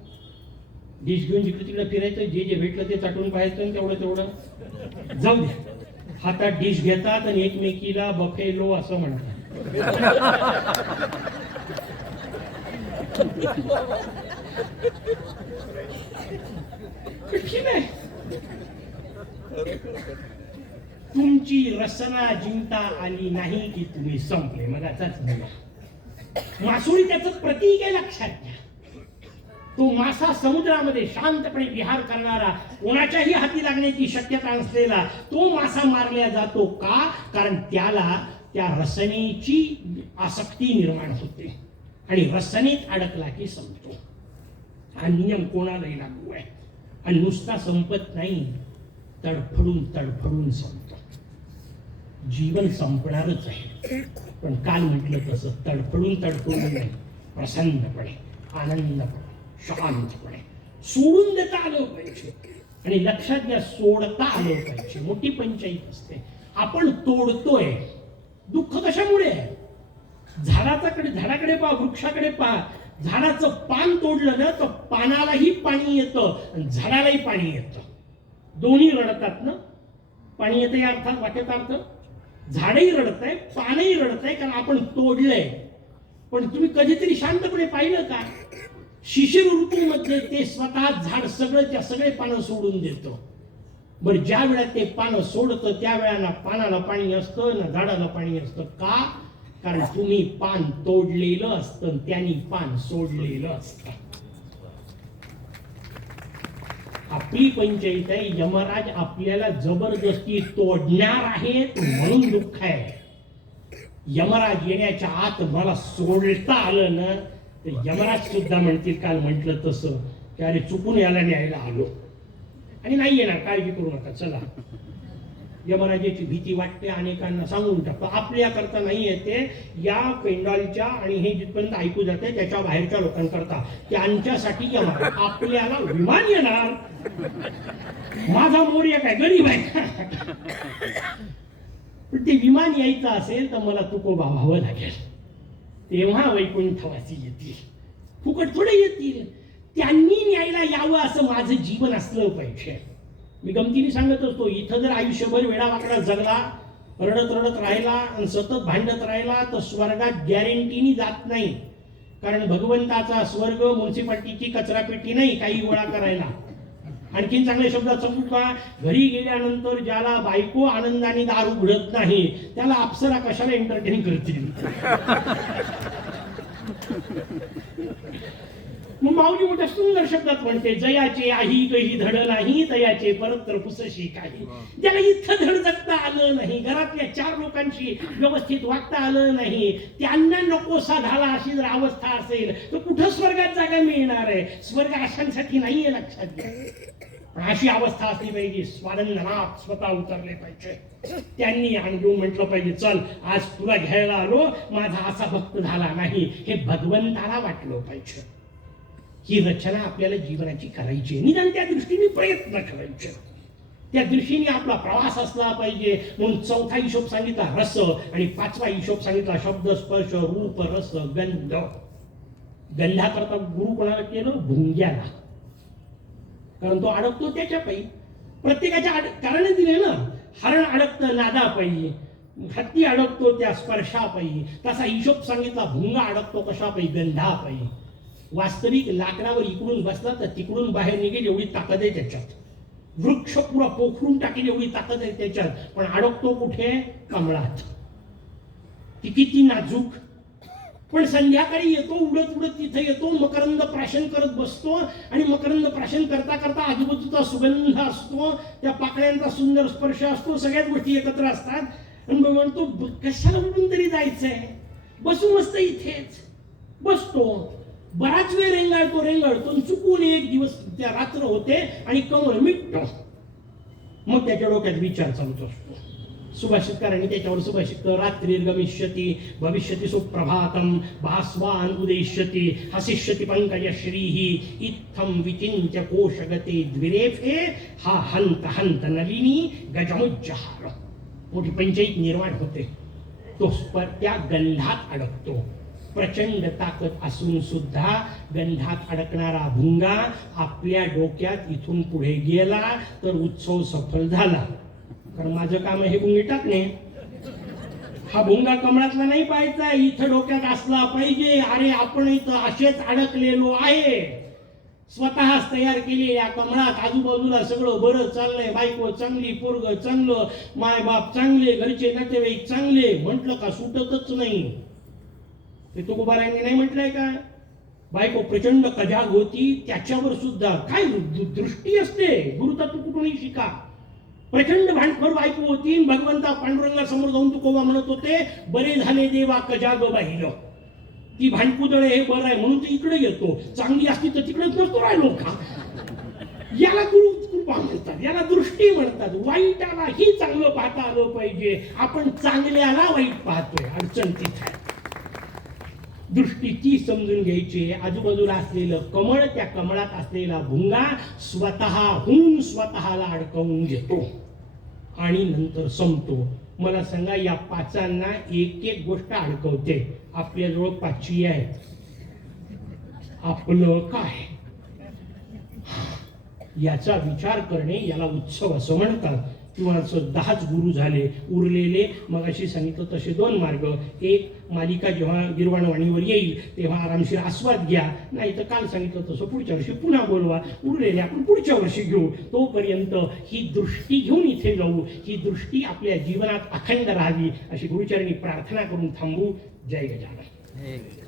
डिश घेऊन जिकडे तिकडे फिरायचं, जे जे भेटलं ते चाटून पाहायचं, तेवढं जाऊ द्या. हातात डिश घेतात आणि एकमेकीला बफेलो असं म्हणतात. कठीण आहे. तुमची रसना जिंकता आली नाही की तुम्ही संपले. मगाचाच म्हणा, मासोळी त्याचं प्रतीक आहे, लक्षात घ्या. तो मासा समुद्रामध्ये शांतपणे विहार करणारा, कोणाच्याही हाती लागण्याची शक्यता असलेला तो मासा मारला जातो. का? कारण त्याला त्या रसनेची आसक्ती निर्माण होते आणि रसनेत अडकला की संपतो. हा नियम कोणालाही लागू आहे. आणि नुसता संपत नाही, तडफडून तडफडून संपतो. जीवन संपणारच आहे, पण काल म्हटलं तसं तडफडून तडफडून नाही, प्रसन्नपणे, आनंदपणे, शांतपणे सोडून देता आलं पाहिजे. आणि लक्षात घ्या, सोडता आलं पाहिजे. मोठी पंचायत असते. आपण तोडतोय, दुःख कशामुळे आहे? झाडाकडे पहा, वृक्षाकडे पहा. झाडाचं पान तोडलं ना तर पानालाही पाणी येतं, झाडालाही पाणी येतं. दोन्ही रडतात ना. पाणी येतं या अर्थात, वाटेचा अर्थ, झाडही रडतंय, पानही रडतंय, कारण आपण तोडलंय. पण तुम्ही कधीतरी शांतपणे पाहिलं का? शिशिर ऋतूमध्ये ते स्वतः झाड सगळे पानं सोडून देतं. बरं, ज्या वेळा ते पानं सोडतं त्यावेळा ना पानाला पाणी असतं ना झाडाला पाणी असतं. का? कारण तुम्ही पान तोडलेलं असतं, त्यांनी पान सोडलेलं असतं. आपली पंचायत आहे. यमराज आपल्याला जबरदस्ती तोडणार आहेत म्हणून दुःख आहे. यमराज येण्याच्या आत मला सोडता आलं ना तर यमराज सुद्धा म्हणतील, काल म्हटलं तसं, की अरे चुकून याला न्यायला आलो आणि नाही येणार, काळजी करू नका, चला. यमराजाची भीती वाटते, अनेकांना सांगून टाकतो. आपल्या करता नाही येते, या पेंडॉलच्या आणि हे जिथपर्यंत ऐकू जाते त्याच्या बाहेरच्या लोकांकरता, त्यांच्यासाठी यमराज. आपल्याला विमान येणार, माझा मोर्य काय गरीब आहे. पण ते विमान यायचं असेल तर मला तुकोबा व्हावं लागेल. तेव्हा वैकुंठवासी येतील, फुकट थोडे येतील. त्यांनी न्यायला यावं असं माझं जीवन असलं पाहिजे. मी गमतीने सांगत असतो, इथं जर आयुष्यभर वेडावाकडा जगला, रडत रडत राहिला आणि सतत भांडत राहिला तर स्वर्गात गॅरंटीनी जात नाही. कारण भगवंताचा स्वर्ग म्युन्सिपाल्टीची कचरापेटी नाही काही गोळा करायला. आणखीन चांगल्या शब्दात सांगू का, घरी गेल्यानंतर ज्याला बायको आनंदाने दार उघडत नाही त्याला अप्सरा कशाला एंटरटेन करतील. मग माऊली मोठ्या सुंदर शब्दात म्हणते, जयाचे आही कही धड नाही, तयाचे परत्र पुसशी काही. ज्याला इथं धड जगता आलं नाही, घरातल्या 4 लोकांशी व्यवस्थित वागता आलं नाही, त्यांना नकोसा झाला अशी जर अवस्था असेल तर कुठं स्वर्गात जागा मिळणार आहे. स्वर्ग अशांसाठी नाहीये, लक्षात घ्या. पण अशी अवस्था असली पाहिजे, स्वानंदनाथ स्वतः उतरले पाहिजे. त्यांनी आणून म्हटलं पाहिजे, चल आज तुला घ्यायला आलो, माझा असा भक्त झाला नाही, हे भगवंताला वाटलं पाहिजे. ही रचना आपल्याला जीवनाची करायची, निदान त्या दृष्टीने प्रयत्न करायचे, त्या दृष्टीने आपला प्रवास असला पाहिजे. म्हणून 4था हिशोब सांगितला रस, आणि 5वा हिशोब सांगितला शब्द स्पर्श रूप रस गंध. गंधाकरता गुरु कोणाला केलं? भुंग्याला. कारण तो अडकतो त्याच्या पायी, प्रत्येकाच्या कारण दिले ना. हरण अडकतं नादापायी, हत्ती अडकतो त्या स्पर्शापायी. तसा हिशोब सांगितला भुंगा अडकतो कशापायी? गंधापायी. वास्तविक लाकडावर इकडून बसला तर तिकडून बाहेर निघेल एवढी ताकद आहे त्याच्यात. वृक्ष पुरा पोखरून टाकेल एवढी ताकद आहे त्याच्यात. पण अडकतो कुठे? कमळात. ती किती नाजूक. पण संध्याकाळी येतो, उडत उडत तिथे येतो, मकरंद प्राशन करत बसतो, आणि मकरंद प्राशन करता करता आजूबाजूचा सुगंध असतो, त्या पाकळ्यांचा सुंदर स्पर्श असतो, सगळ्याच गोष्टी एकत्र असतात. आणि मग म्हणतो, कशाला उडून तरी जायचंय, बसू मस्त इथेच. बसतो, बराच वेळ रेंगाळतो, चुकून एक दिवस त्या रात्र होते आणि कमळ मिटतो. मग त्याच्या डोक्यात विचार चालूच असतो. सुभाषितकारांनी त्याच्यावर सुभाषित, रात्रीर्गमिष्यति भविष्यति सुप्रभातम भास्वान उदेष्यति हसिष्यति पंकज श्रीहि इत्थम विचिन्त्य कोशगते द्विरेफे हा हंत हंत नलिनी गजमुज्जहार. मोठी पंचायत निर्माण होते. तो त्या गंधात अडकतो. प्रचंड ताकद असून सुद्धा गंधात अडकणारा भुंगा आपल्या डोक्यात इथून पुढे गेला तर उत्सव सफल झाला. कारण माझं काम आहे हे भुंगे टाकणे. हा भुंगा कमळातला नाही पाहायचा, इथं डोक्यात असला पाहिजे, अरे आपण इथं असेच अडकलेलो आहे. स्वतःच तयार केले या कमळात, आजूबाजूला सगळं बरं चाललंय, बायको चांगली, पोरग चांगलं, मायबाप चांगले, घरचे नातेवाईक चांगले, म्हटलं का सुटतच नाही. ते तुकोबारायांनी नाही म्हटलंय का? बायको प्रचंड कजाग होती, त्याच्यावर सुद्धा काय दृष्टी असते, गुरुतत्व कुठूनही शिका. प्रचंड भांडखोर बायको होती, भगवंता पांडुरंगासमोर जाऊन तुकोबा म्हणत होते, बरे झाले देवा कजाग बाहिलं. ती भांडकुदळे हे बरं आहे म्हणून ते इकडे येतो, चांगली असती तर तिकडेच नसतो राहिलो का. याला गुरु कृपा म्हणतात, याला दृष्टी म्हणतात. वाईटाला ही चांगलं पाहता आलं पाहिजे. आपण चांगल्याला वाईट पाहतोय, अडचण तिथे. दृष्टी ती समजून घ्यायची. आजूबाजूला असलेलं कमळ, त्या कमळात असलेला भुंगा स्वतःहून स्वतःला अडकवून घेतो आणि नंतर संपतो. मला सांगा, या 5 एक एक गोष्ट अडकवते. आपल्याजवळ 5 आहेत. आपलं काय याचा विचार करणे, याला उत्सव असं म्हणतात. किंवा 10च गुरु झाले, उरलेले मग अशी सांगितलं तसे 2 मार्ग. एक, मालिका जेव्हा गिरवाणवाणीवर येईल तेव्हा आरामशीर आस्वाद घ्या, नाही तर काल सांगितलं तसं पुढच्या वर्षी पुन्हा बोलवा. उरलेले आपण पुढच्या वर्षी घेऊ. तोपर्यंत ही दृष्टी घेऊन इथे जाऊ, ही दृष्टी आपल्या जीवनात अखंड राहावी अशी गुरुचरणी प्रार्थना करून थांबू. जय गजानन.